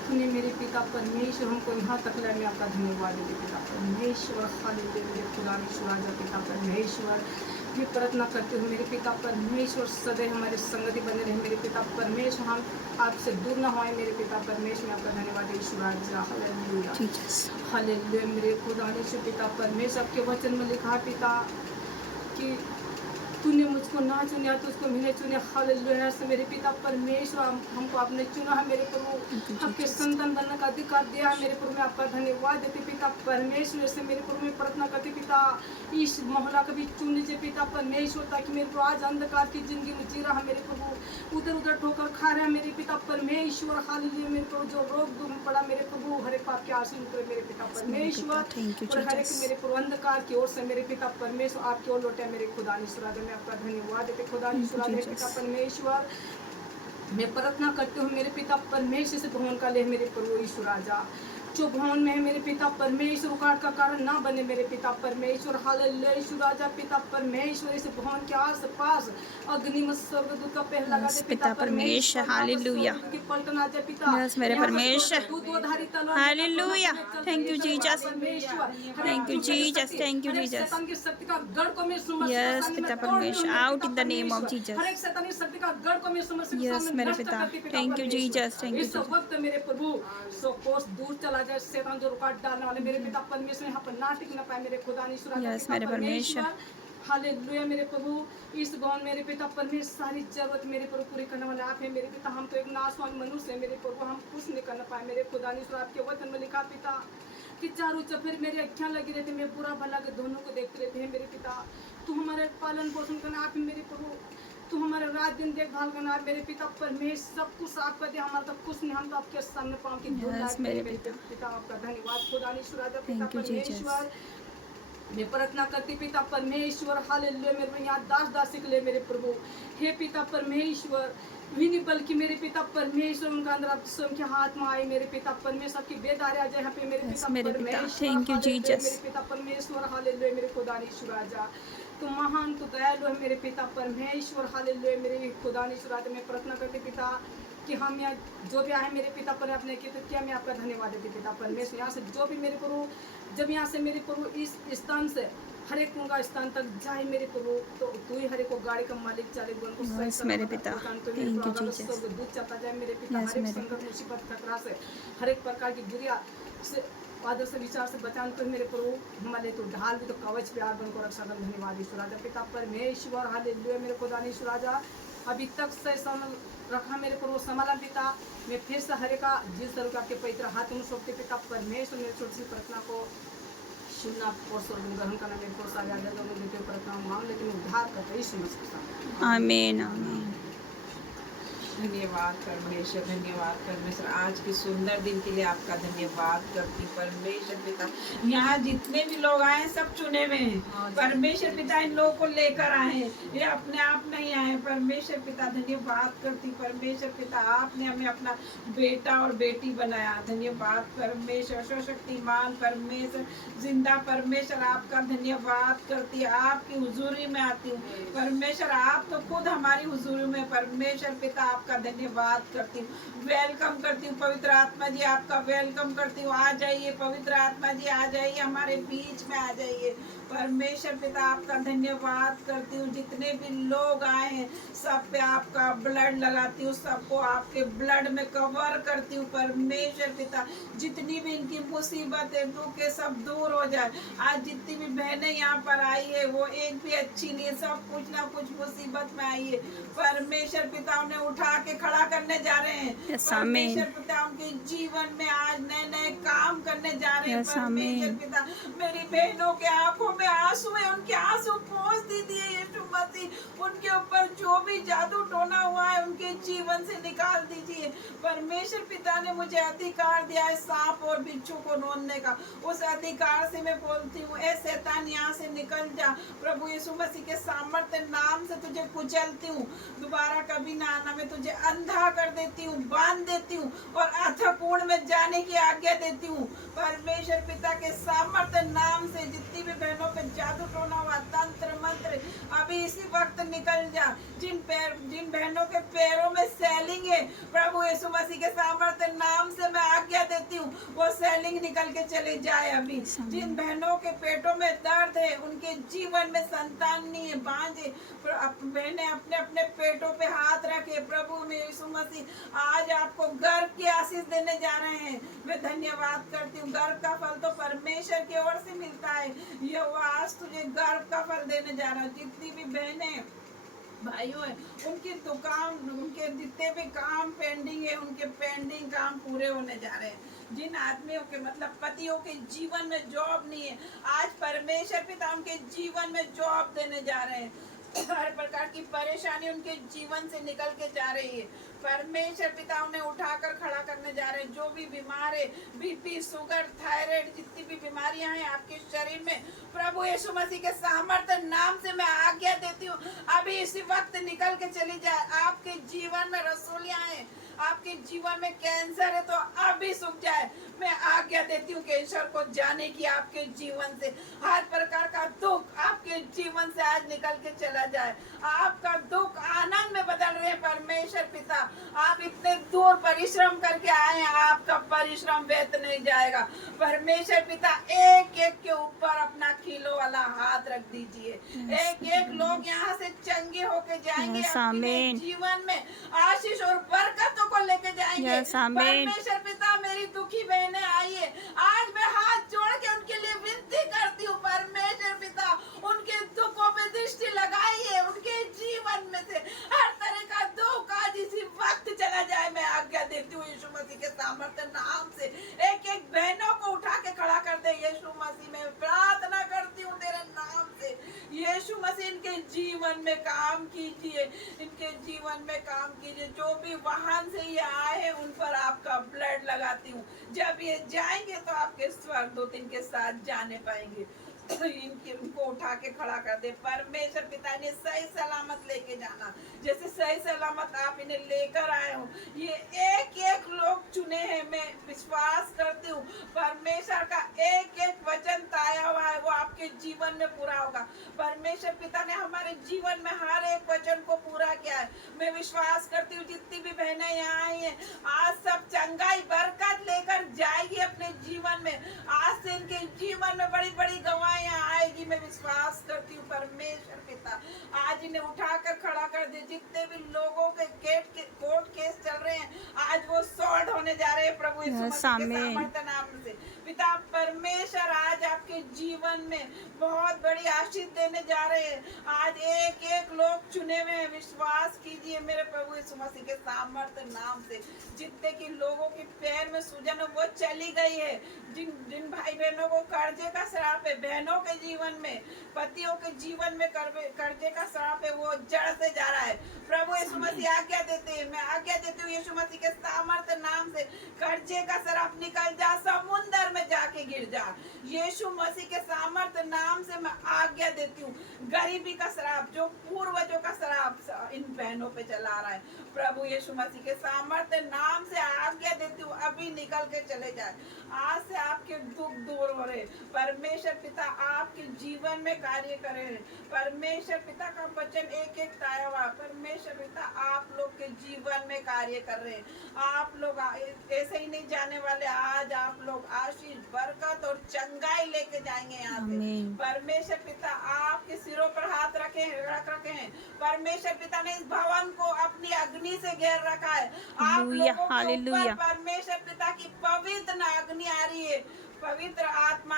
तूने मेरे पिता परमेश्वर हमको यहाँ तक लाया, मैं आपका धन्यवाद देते पिता परमेश्वर। हालेलुया मेरे खुदा ईश्वर आजा पिता परमेश्वर। मैं प्रार्थना करती हूँ मेरे पिता परमेश्वर, सदैव हमारे संगति बने रहे मेरे पिता परमेश्वर, हम आपसे दूर ना होए मेरे पिता परमेश्वर। मैं आपका धन्यवाद ईश्वर आजा। हालेलुया हालेलुया मेरे खुदा ईश्वर पिता परमेश्वर। आपके वचन में लिखा पिता कि तूने मुझको ना चुना तो उसको मैंने चुने। हालेलुया से मेरे पिता परमेश्वर हमको आपने चुना है मेरे प्रभु, आपके संतान बनने का अधिकार दिया है मेरे प्रभु। मैं आपका धन्यवाद देती पिता परमेश्वर। से मेरे प्रभु में प्रार्थना करती पिता इस मोहल्ला कभी चुन लीजिए पिता परमेश्वर, ताकि मेरे को आज अंधकार की जिंदगी में जी रहा मेरे प्रभु, उधर उधर ठोकर खा रहा है मेरे पिता परमेश्वर। हालेलुया मेरे प्रभु जो रोग दुख पड़ा मेरे प्रभु, हर एक पाप के आशीष उतरे मेरे पिता परमेश्वर, और हर एक मेरे प्रभु अंधकार की ओर से मेरे पिता परमेश्वर आपकी ओर लौटे मेरे खुदा ईश्वर। मैं आपका धन्यवाद देते खुदा ईश्वर पिता परमेश्वर। मैं प्रार्थना करती हूँ मेरे पिता परमेश्वर से भवन का ले मेरे प्रभु ईश्वर आजा। जो भवन में है मेरे पिता परमेश्वर रुकावट का कारण ना बने मेरे पिता परमेश्वर। हालेलुया यीशु राजा पिता परमेश्वर इस भवन के आस पास अग्निमय स्वर्गदूत का पहरा लगा दे पिता परमेश्वर। हालेलुया। की पलटन आ जाए पिता। यस मेरे परमेश्वर। दूधधारी तलवार hallelujah. Thank you Jesus. Thank you Jesus. Thank you Jesus. शैतान की शक्ति का गढ़ को मैं समझ यस पिता परमेश्वर। Out in the name of Jesus. हर एक शैतानी शक्ति का गढ़ को मैं समझ यस मेरे पिता। Thank you Jesus. Thank you इस वक्त मेरे प्रभु सो कोस दूर चला जाए शैतान जो रुकावट डालने वाले मेरे पिता परमेश्वर यहाँ पर ना टिक न पाए मेरे खुदा ईश्वर। यस मेरे परमेश्वर। हालेलुया मेरे प्रभु इस भवन मेरे पिता परमेश्वर सारी जरूरत मेरे प्रभु पूरी करने वाले आप है मेरे पिता। हम तो एक नाशवान मनुष्य है मेरे प्रभु, हम कुछ नहीं कर पाए मेरे खुदा ईश्वर। आपके वचन में लिखा पिता कि चारों चफेर मेरी अखियाँ लगी रहती, मैं बुरा भला के दोनों को देखते रहते हैं मेरे पिता। तू हमारे पालन पोषण करना आप मेरे प्रभु, तू हमारे रात दिन देखभाल करना आप मेरे पिता परमेश्वर। सब कुछ आपका दे, हमारा तो कुछ नहीं, हम तो आपके सामने पाँव की धूल यस मेरे पिता। पिता आपका धन्यवाद खुदा ईश्वर पिता थैंक यू जीसस। परमेश्वर। मैं प्रार्थना करती पिता परमेश्वर हालेलुया मेरे यहाँ दास दासी के लिए मेरे प्रभु हे पिता परमेश्वर भी नहीं बल्कि मेरे पिता परमेश्वर उनका अंदर आप स्वयं के हाथ में आए मेरे पिता परमेश्वर की बेदारी आ जाए यहाँ पे मेरे Yes, पिता मेरे पिता। परमेश्वर। Thank you, hallelujah, Jesus. मेरे पिता परमेश्वर हालेलुया मेरे खुदा ईश्वर आजा तो महान तो दयालु है मेरे पिता परमेश्वर हालेलुया मेरे खुदा ईश्वर आजा। मैं प्रार्थना करती पिता कि हम यहाँ जो भी आए मेरे पिता पर अपने किया तो क्या मैं आपका धन्यवाद देती पिता परमेश्वर। यहाँ से जो भी मेरे प्रभु जब यहाँ से मेरे प्रभु इस स्थान से हर एक उनका स्थान तक जाए मेरे प्रभु तो तू ही हर एक को गाड़ी का मालिक चालक बन को Yes, मेरे पिता। Thank you, Jesus. दूध चलता जाए मेरे पिता। Yes, हर एक मेरे संकट मुसीबत खतरा से हर एक प्रकार की बुरी से आदर से विचार से बचाने को मेरे प्रभु हमारे तो ढाल भी तो कवच प्यार बन को रक्षा कर धन्यवाद ईश्वर राजा पिता परमेश्वर हालेलुया मेरे खुदा ईश्वर राजा। अभी तक से रखा मेरे प्रभु संभाला पिता। मैं फिर से हरे का जिस तरह आपके पवित्र हाथ में सौंपते पिता परमेश्वर मेरी छोटी सी प्रार्थना को सुनना और स्वर्ग ग्रहण करना मेरे को साझा तो मुझे कोई प्रार्थना मांग लेकिन उद्धार करते ही सुन सकता। आमीन आमीन। धन्यवाद परमेश्वर, धन्यवाद परमेश्वर। आज के सुंदर दिन के लिए आपका धन्यवाद करती परमेश्वर पिता। यहाँ जितने भी लोग आए सब चुने हुए हैं परमेश्वर पिता, इन लोगों को लेकर आए हैं, ये अपने आप नहीं आए परमेश्वर पिता। धन्यवाद करती परमेश्वर पिता, आपने हमें अपना बेटा और बेटी बनाया। धन्यवाद परमेश्वर, सशक्तिमान परमेश्वर, जिंदा परमेश्वर, आपका धन्यवाद करती। आपकी हुजूरी में आती हूँ परमेश्वर, आप तो खुद हमारी हुजूरी में परमेश्वर पिता आपका धन्यवाद करती हूँ। वेलकम करती हूँ पवित्र आत्मा जी, आपका वेलकम करती हूँ। आ जाइए पवित्र आत्मा जी, आ जाइए हमारे बीच में, आ जाइए परमेश्वर पिता। आपका धन्यवाद करती हूँ। जितने भी लोग आए हैं सब पे आपका ब्लड लगाती हूँ, सबको आपके ब्लड में कवर करती हूँ परमेश्वर पिता। जितनी भी इनकी मुसीबतें दुख है सब दूर हो जाए। आज जितनी भी बहनें यहाँ पर आई है वो एक भी अच्छी नहीं है, सब कुछ ना कुछ मुसीबत में आई है परमेश्वर पिता। उन्हें उठा के खड़ा करने जा रहे हैं परमेश्वर पिता। उनके जीवन में आज नए नए काम करने जा रहे हैं परमेश्वर पिता। मेरी बहनों के आंखों में आंसू है, उनके आंसू पोंछ दीजिए यीशु मसीह। उनके ऊपर जो भी जादू टोना हुआ है उनके जीवन से निकाल दीजिए परमेश्वर पिता। ने मुझे अधिकार दिया है सांप और बिच्छू को नोचने का, उस अधिकार से मैं बोलती हूँ ए शैतान यहाँ से निकल जा। प्रभु यीशु मसीह के सामर्थ्य नाम से तुझे कुचलती हूँ, दोबारा कभी ना आना। मैं तुझे अंधा कर देती हूँ, बांध देती हूँ और अथक कुंड में जाने की आज्ञा देती हूँ परमेश्वर पिता के सामर्थ्य नाम से। जितनी भी बहनों पे जादू टोना हुआ तंत्र मंत्र अभी इसी वक्त निकल जा। जिन बहनों के पैरों में सेलिंग है प्रभु यीशु मसीह के सामर्थ्य नाम से मैं आज्ञा देती हूँ वो सेलिंग निकल के चले जाए अभी। जिन बहनों के पेटों में दर्द है, उनके जीवन में संतान नहीं है, बांझे बहने अपने अपने पेटों पे हाथ रखे प्रभु में यीशु मसीह आज आपको गर्भ की आशीष देने जा रहे हैं। मैं धन्यवाद करती हूँ। गर्भ का फल तो परमेश्वर की ओर से मिलता है, ये वो आज तुझे गर्भ का फल देने जा रहा है। जितनी भी बहनें भाइयों है उनकी दुकान, उनके जितने भी काम पेंडिंग है उनके पेंडिंग काम पूरे होने जा रहे हैं। जिन आदमियों के मतलब पतियों के जीवन में जॉब नहीं है आज परमेश्वर पिता उनके जीवन में जॉब देने जा रहे हैं। हर प्रकार की परेशानी उनके जीवन से निकल के जा रही है परमेश्वर पिता उन्हें उठाकर खड़ा करने जा रहे हैं। जो भी बीमार है, बीपी, शुगर, थायराइड, जितनी भी बीमारियां हैं आपके शरीर में, प्रभु यीशु मसीह के सामर्थ्य नाम से मैं आज्ञा देती हूँ, अभी इसी वक्त निकल के चली जाए। आपके जीवन में रसोलियां हैं, आपके जीवन में कैंसर है तो अभी सूख जाए। मैं आज्ञा देती हूँ कैंसर को जाने की, आपके जीवन से हर प्रकार का दुख आपके जीवन से आज निकल के चला जाए। आपका दुख आनंद में बदल रहे हैं। परमेश्वर पिता, आप इतने दूर परिश्रम करके आए हैं, आपका परिश्रम व्यर्थ नहीं जाएगा। परमेश्वर पिता, एक एक के ऊपर अपना खीलो वाला हाथ रख दीजिए। एक एक लोग यहाँ से चंगे होके जाएंगे, अपने जीवन में आशीष और बरकतों को लेके जाएंगे। परमेश्वर पिता, मेरी दुखी बहनें आई है, आज मैं हाथ जोड़ के उनके लिए विनती करती हूँ। परमेश्वर पिता, उनके दुखों पे दृष्टि लगाइए, उनके जीवन में से हर तरह का दुख आज इसी वक्त चला जाए। मैं आज्ञा देती हूँ यीशु मसीह के सामर्थ्य नाम से। एक एक बहनों को उठा के खड़ा कर दे यीशु मसीह। में प्रार्थना करती हूँ तेरे नाम से। यीशु मसीह, इनके जीवन में काम कीजिए, इनके जीवन में काम कीजिए। जो भी वाहन से ये आए हैं उन पर आपका ब्लड लगाती हूँ। जब ये जाएंगे तो आपके स्वर्गदूत इनके साथ जाने पाएंगे। इनको उठा के खड़ा कर दे। परमेश्वर पिता ने सही सलामत लेके जाना, जैसे सही सलामत आप इन्हें लेकर आए हो। ये एक एक लोग चुने हैं, मैं विश्वास करती हूँ परमेश्वर का एक एक वचन ताया हुआ है वो आपके जीवन में पूरा होगा। परमेश्वर पिता ने हमारे जीवन में हर एक वचन को पूरा किया है। मैं विश्वास करती हूँ जितनी भी बहनें यहाँ आई हैं, आज सब चंगाई बरकत लेकर जाएगी अपने जीवन में। आज से इनके जीवन में बड़ी बड़ी गवाहियां आएगी, मैं विश्वास करती हूँ। परमेश्वर पिता, आज इन्हें उठाकर खड़ा कर दे। जितने भी लोगों के कोर्ट केस चल रहे हैं, आज वो सॉल्व होने जा रहे हैं प्रभु यीशु मसीह के सामर्थ्य नाम से। पिता परमेश्वर, आज आपके जीवन में बहुत बड़ी आशीष देने जा रहे हैं। आज एक एक लोग चुने हुए हैं, विश्वास कीजिए मेरे प्रभु यीशु मसीह के सामर्थ्य नाम से। जितने की लोगों के पैर में सूजन है वो चली गई है। जिन भाई बहनों को कर्जे का श्राप है, बहनों के जीवन में, पतियों के जीवन में कर्जे का श्राप है, वो जड़ से जा रहा है। प्रभु यीशु मसीह आज्ञा देते हैं, मैं आज्ञा देती हूँ यीशु मसीह के सामर्थ्य नाम से, कर्जे का श्राप निकल जा, समुंदर में जाके गिर जा। यीशु मसीह के सामर्थ्य नाम से मैं आज्ञा देती हूँ। गरीबी का श्राप, जो पूर्वजों का श्राप इन बहनों पे चला रहा है, प्रभु यीशु मसीह के सामर्थ्य नाम से आज्ञा देती हूँ, अभी निकल के चले जाए। आज से आपके दुख दूर हो रहे। परमेश्वर पिता आपके जीवन में कार्य करे। परमेश्वर पिता का वचन एक एक ताया हुआ। परमेश्वर पिता आप लोग के जीवन में कार्य कर रहे हैं। आप लोग ऐसे ही नहीं जाने वाले। आज आप लोग आशीष, बरकत और चंगाई लेके जाएंगे यहाँ से। परमेश्वर पिता आपके सिरों पर हाथ रख रखे हैं। परमेश्वर पिता ने इस भवन को अपनी अग्नि से घेर रखा है। आप लोगों के ऊपर परमेश्वर पिता की पवित्र अग्नि आ रही है। पवित्र आत्मा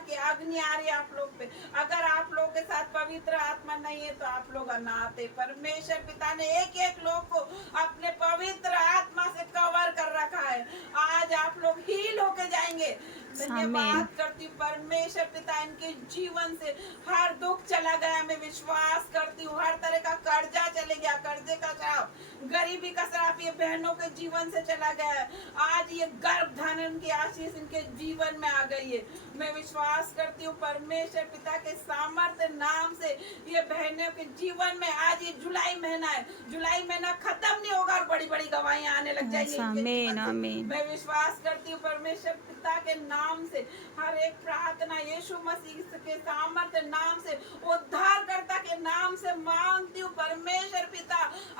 की अग्नि आ रही है आप लोग पे। अगर आप लोग के साथ पवित्र आत्मा नहीं है तो आप लोग अनाथ है। परमेश्वर पिता ने एक एक लोग को अपने पवित्र आत्मा से कवर कर रखा है। आज आप लोग हील होके जाएंगे। धन्यवाद करती हूँ परमेश्वर पिता, इनके जीवन से हर दुख चला गया। मैं विश्वास करती हूँ हर तरह का कर्जा चले गया, कर्जे का श्राप, गरीबी का श्राप ये बहनों के जीवन से चला गया है। आज ये गर्भ धारण की आशीष इनके जीवन में आ गई है। मैं विश्वास करती हूँ परमेश्वर पिता के सामर्थ्य नाम से ये बहनों के जीवन में आज ये जुलाई महीना है, जुलाई महीना खत्म नहीं होगा और बड़ी बड़ी गवाहियां आने लग जाएंगी। मैं विश्वास करती हूँ परमेश्वर पिता के नाम से हर एक प्रार्थना यीशु मसीह के सामर्थ्य नाम से, उद्धारकर्ता के नाम से मांगती हूँ। परमेश्वर पिता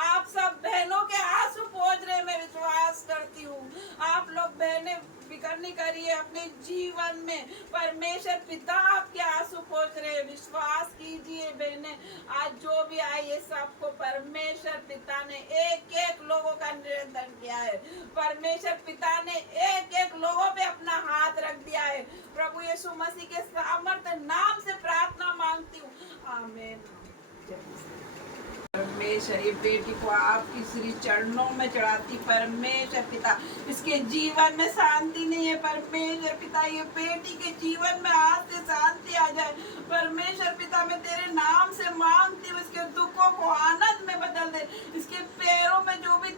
आप सब बहनों के आंसू पोंछ रहे, मैं विश्वास करती हूँ आप लोग बहनें फिक्र नहीं करिए अपने जीवन में। परमेश्वर पिता आपके आंसू पोंछ रहे, विश्वास कीजिए बहने। आज जो भी आए ये सबको परमेश्वर पिता ने एक एक लोगों का निरंतर किया है। परमेश्वर पिता ने एक एक लोगों पे अपना हाथ रख दिया है। प्रभु यीशु मसीह के सामर्थ्य नाम से प्रार्थना मांगती हूँ, आमीन। परमेश्वर ये बेटी को आपकी श्री चरणों में चढ़ाती। परमेश्वर पिता इसके जीवन में शांति नहीं है। परमेश्वर पिता ये बेटी के जीवन में आज से शांति आ जाए। परमेश्वर पिता मैं तेरे नाम से मांगती हूँ, इसके दुखों को आनंद में बदल दे। इसके पैरों में जो भी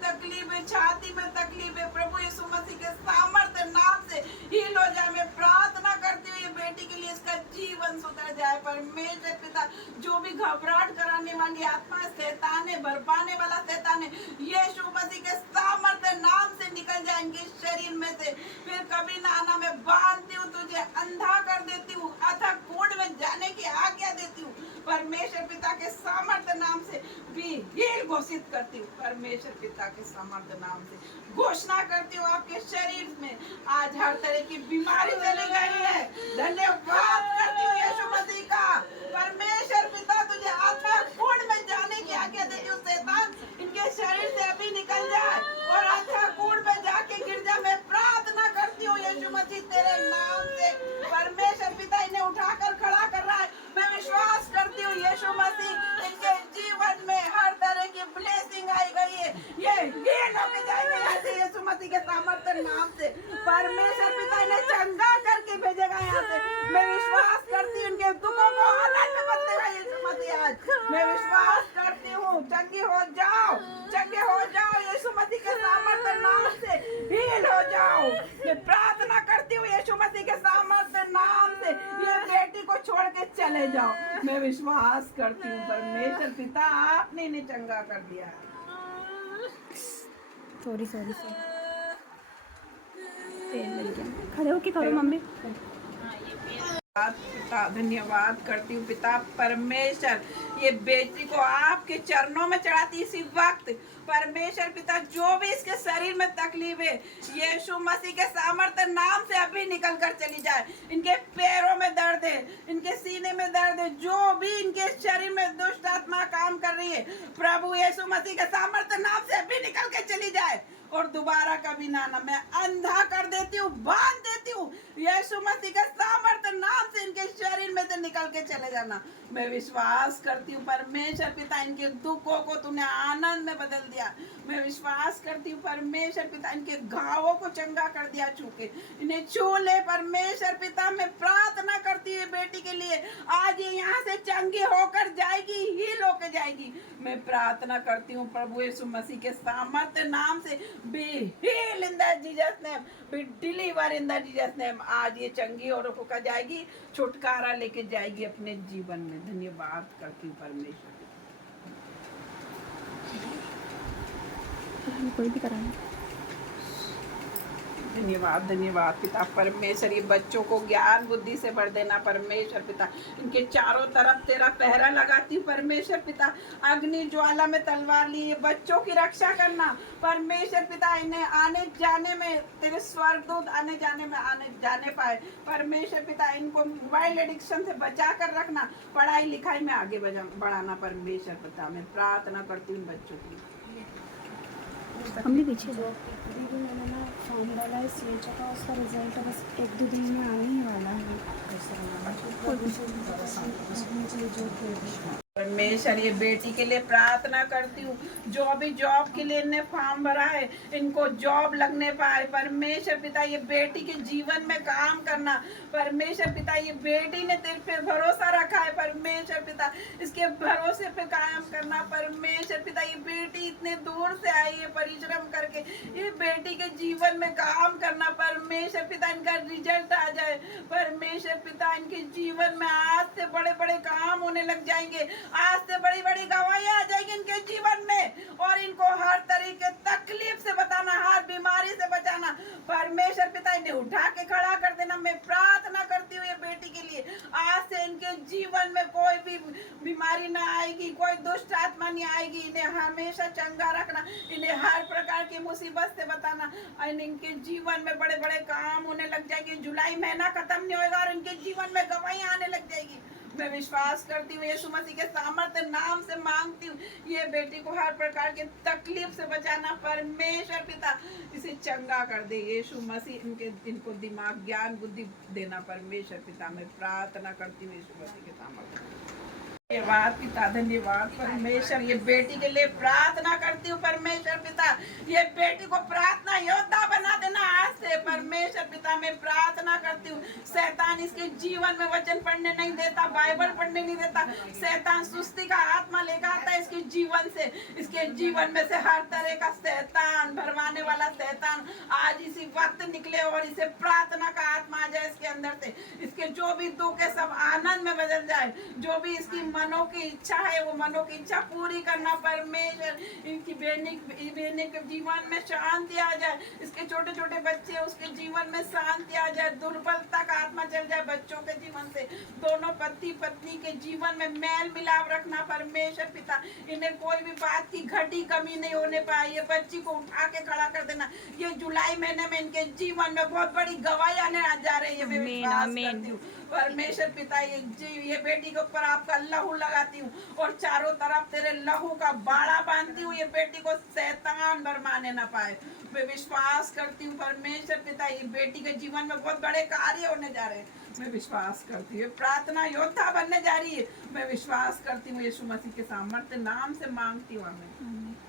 बेटी के लिए इसका जीवन सुधर जाए। परमेश्वर पिता जो भी घबराहट कराने वाली आत्मा शैतान है, भरपाने वाला शैतान है, यीशु मसीह के सामर्थ्य नाम से निकल जाएंगे शरीर में से। फिर कभी ना आना, मैं बांधती हूँ तुझे, अंधा कर देती हूँ, अथक कुंड में जाने की आज्ञा देती हूँ। परमेश्वर पिता के सामर्थ्य नाम से भी ये घोषित करती हूँ। परमेश्वर पिता के सामर्थ्य नाम से घोषणा करती हूँ आपके शरीर में आज हर तरह की बीमारी चली गई है। धन्यवाद करती हूँ यीशु मसीह का। परमेश्वर पिता तुझे आत्मा कुंड में जाने की आज्ञा देती हूँ। शैतान इनके शरीर से अभी निकल जाए और आत्मा कुंड में जाके गिर जा। मैं प्रार्थना करती हूँ यीशु मसीह तेरे नाम से। परमेश्वर पिता इन्हें उठाकर खड़ा कर रहा है। मैं विश्वास करती हूँ यीशु मसीह इनके जीवन में हर तरह की ब्लेसिंग आई गई है। ये होके जाएंगे ऐसे यीशु मसीह के सामर्थ्य नाम से। परमेश्वर पिता इन्हें चंगा करके भेजेगा यहाँ से। मैं विश्वास करती हूँ इनके दुखों को आनंद में बदलेगा यीशु मसीह आज। मैं विश्वास करती हूँ चंगे हो जाओ, चंगे हो जाओ यीशु मसीह के सामर्थ्य नाम से। हील हो जाओ। मैं प्रार्थना करती हूँ यीशु मसीह के सामर्थ्य नाम से ये बेटी को छोड़ के चले जाओ। मैं विश्वास करती हूँ परमेश्वर पिता आपने इन्हें चंगा कर दिया है। सॉरी पेन लग गया। खड़े होके करो मम्मी। पिता धन्यवाद करती हूँ पिता परमेश्वर, ये बेटी को आपके चरणों में चढ़ाती इसी वक्त। परमेश्वर पिता जो भी इसके शरीर में तकलीफ है यीशु मसीह के सामर्थ्य नाम से अभी निकल कर चली जाए। इनके पैरों में दर्द है, इनके सीने में दर्द है, जो भी इनके शरीर में दुष्ट आत्मा काम कर रही है प्रभु यीशु मसीह के सामर्थ्य नाम से अभी निकल के चली जाए और दोबारा कभी ना आना। मैं अंधा कर देती हूँ, बांध देती हूँ यीशु मसीह के सामर्थ्य नाम से इनके शरीर में से निकल के चले जाना। मैं विश्वास करती हूँ परमेश्वर पिता इनके दुखों को तूने आनंद में बदल दिया। मैं विश्वास करती हूँ परमेश्वर पिता इनके घावों को चंगा कर दिया छू के। इन्हें छू ले परमेश्वर पिता। मैं प्रार्थना करती हूँ बेटी के लिए आज ये यहाँ से चंगी होकर जाएगी, हील होकर जाएगी। मैं प्रार्थना करती हूँ प्रभु यीशु मसीह के सामर्थ्य नाम से be healed in the Jesus name, be delivered in the Jesus name। आज ये चंगी और होकर जाएगी, छुटकारा लेके जाएगी अपने जीवन में। धन्यवाद करती हूँ परमेश्वर। कोई भी कराना। धन्यवाद धन्यवाद पिता परमेश्वर, ये बच्चों को ज्ञान बुद्धि से भर देना परमेश्वर पिता। इनके चारों तरफ तेरा पहरा लगाती हूँ परमेश्वर पिता। अग्नि ज्वाला में तलवार लिए बच्चों की रक्षा करना परमेश्वर पिता। इन्हें आने जाने में तेरे स्वर्गदूत आने जाने पाए परमेश्वर पिता। इनको मोबाइल एडिक्शन से बचा कर रखना, पढ़ाई लिखाई में आगे बढ़ाना परमेश्वर पिता। मैं प्रार्थना करती हूँ बच्चों की। हम भी पीछे जो दीदी मैंने ना फॉर्म डाला है CHO का, उसका रिजल्ट बस 1-2 दिन में आने ही वाला है। परमेश्वर ये बेटी के लिए प्रार्थना करती हूँ जो अभी जॉब के लिए इन्हें फॉर्म भरा है, इनको जॉब लगने पाए परमेश्वर पिता। ये बेटी के जीवन में काम करना परमेश्वर पिता। ये बेटी ने तेरे पे भरोसा रखा है परमेश्वर पिता, इसके भरोसे पे कायम करना परमेश्वर पिता। ये बेटी इतने दूर से आई है परिश्रम करके, ये बेटी के जीवन में काम करना परमेश्वर पिता। इनका रिजल्ट आ जाए परमेश्वर पिता। इनके जीवन में आज से बड़े बड़े काम होने लग जाएंगे, आज से बड़ी बड़ी गवाहियां आ जाएगी इनके जीवन में। और इनको हर तरीके तकलीफ से बताना, हर बीमारी से बचाना परमेश्वर पिता। इन्हें उठा के खड़ा कर देना। मैं प्रार्थना करती हूँ ये बेटी के लिए आज से इनके जीवन में कोई भी बीमारी ना आएगी, कोई दुष्ट आत्मा नहीं आएगी। इन्हें हमेशा चंगा रखना, इन्हें हर प्रकार की मुसीबत से बताना। इनके जीवन में बड़े बड़े काम होने लग जाएंगे। जुलाई महीना खत्म नहीं होगा और इनके जीवन में गवाहियां आने लग जाएगी। मैं विश्वास करती हूँ यीशु मसीह के सामर्थ्य नाम से मांगती हूँ ये बेटी को हर प्रकार के तकलीफ से बचाना परमेश्वर पिता। इसे चंगा कर दे यीशु मसीह। इनको दिमाग ज्ञान बुद्धि देना परमेश्वर पिता। मैं प्रार्थना करती हूँ यीशु मसीह के सामर्थ्य। धन्यवाद पिता, धन्यवाद परमेश्वर। ये बेटी के लिए प्रार्थना करती हूँ परमेश्वर पिता, ये बेटी को प्रार्थना योद्धा बना देना आज से परमेश्वर पिता। मैं प्रार्थना करती हूँ, शैतान इसके जीवन में वचन पढ़ने नहीं देता, बाइबल पढ़ने नहीं देता। शैतान सुस्ती का आत्मा लेकर आता है इसके जीवन से, इसके जीवन में से हर तरह का शैतान, भरमाने वाला शैतान आज इसी वक्त निकले और इसे प्रार्थना का आत्मा आ जाए इसके अंदर से। इसके जो भी दुख है सब आनंद में बदल जाए, जो भी इसकी मनों की इच्छा है वो मनों की इच्छा पूरी करना परमेश्वर। इनकी बहनी के जीवन में शांति आ जाए, इसके छोटे छोटे बच्चे उसके जीवन में शांति आ जाए, दुर्बलता का आत्मा चल जाए बच्चों के जीवन से। दोनों पति पत्नी के जीवन में मेल मिलाप रखना परमेश्वर पिता। इन्हें कोई भी बात की घटी कमी नहीं होने पाए, ये बच्ची को उठा के खड़ा कर देना। ये जुलाई महीने में इनके जीवन में बहुत बड़ी गवाही आने जा रही है, मैं विश्वास करती हूँ परमेश्वर पिता। ये बेटी के ऊपर आपका लहू लगाती हूँ और चारों तरफ तेरे लहू का बाड़ा बांधती हूँ, ये बेटी को शैतान भरमाने ना पाए। मैं विश्वास करती हूँ परमेश्वर पिता, ये बेटी के जीवन में बहुत बड़े कार्य होने जा रहे हैं, मैं विश्वास करती हूँ। प्रार्थना योद्धा बनने जा रही है, मैं विश्वास करती हूँ। यीशु मसीह के सामर्थ्य नाम से मांगती हूँ हमें।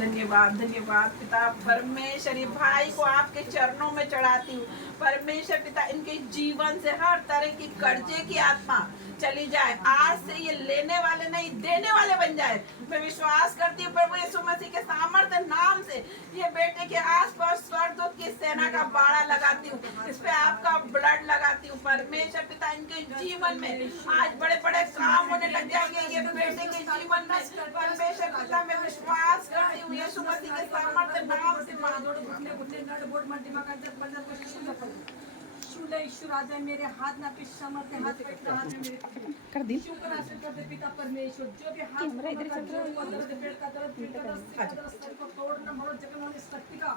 धन्यवाद, धन्यवाद पिता परमेश्वर। ये भाई को आपके चरणों में चढ़ाती हूँ परमेश्वर पिता। इनके जीवन से हर तरह की कर्जे की आत्मा चली जाए, आज से ये लेने वाले नहीं देने वाले बन जाए, मैं विश्वास करती हूँ प्रभु यीशु मसीह के सामर्थ्य नाम से। ये बेटे के आसपास स्वर्गदूत की सेना का बाड़ा लगाती हूँ, इस पे आपका ब्लड लगाती हूँ परमेश्वर पिता। इनके जीवन में आज बड़े बड़े काम होने लग जाएंगे, ये बेटे के जीवन में परमेश्वर पिता। मैं विश्वास करती हूँ यीशु मसीह के सामर्थ्य नाम से। ईश्वर आ जाए मेरे हाथ ना पे सामर्थ्य हाथ पे हाथ में मेरे कर दी शुक्र आशा करते पिता परमेश्वर। जो भी हाथ में इधर से पेट का दर्द पीठ का दर्द शरीर को तोड़ना मरो जगन वाली शक्ति का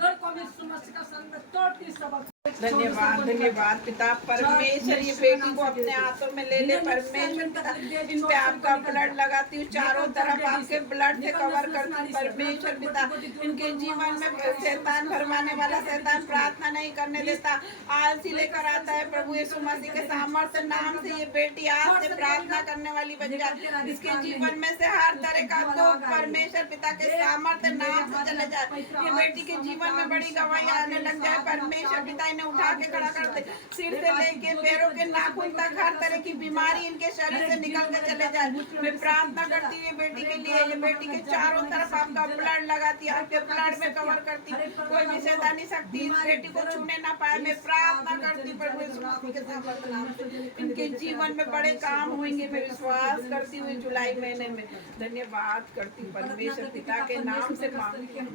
गढ़ को मैं सुमस्य का संग में तोड़ती सब। धन्यवाद, धन्यवाद पिता परमेश्वर। ये बेटी को अपने हाथों में ले ले परमेश्वर पिता। इन पे आपका ब्लड लगाती हूँ, चारों तरफ आपके ब्लड से कवर करती हूँ परमेश्वर पिता। इनके जीवन में शैतान, भरमाने वाला शैतान प्रार्थना नहीं करने देता, आलसी लेकर आता है प्रभु यीशु मसीह के सामर्थ्य नाम से। ये बेटी आज से प्रार्थना करने वाली बन जाए, इसके जीवन में से हर तरह का दुख परमेश्वर पिता के सामर्थ्य नाम से चले जाए। ये बेटी के जीवन में बड़ी गवाही आने लग जाए परमेश्वर पिता। इन्हें उठा के खड़ा कर दे, सिर से लेके पैरों के नाखून तक हर तरह की बीमारी इनके शरीर से निकल के चले जाए। मैं प्रार्थना करती हूँ बेटी के लिए, ये बेटी के चारों तरफ आपका ब्लड लगाती है, आपके ब्लड में कवर करती हूँ, कोई भी शैतानी शक्ति इस बेटी को छूने ना पाए। मैं प्रार्थना करती हूँ प्रभु यीशु मसीह के सामर्थ्य। इनके जीवन में बड़े काम होंगे, मैं विश्वास करती हूँ जुलाई महीने में। धन्यवाद करती हूँ परमेश्वर पिता के नाम से मांगती हूँ।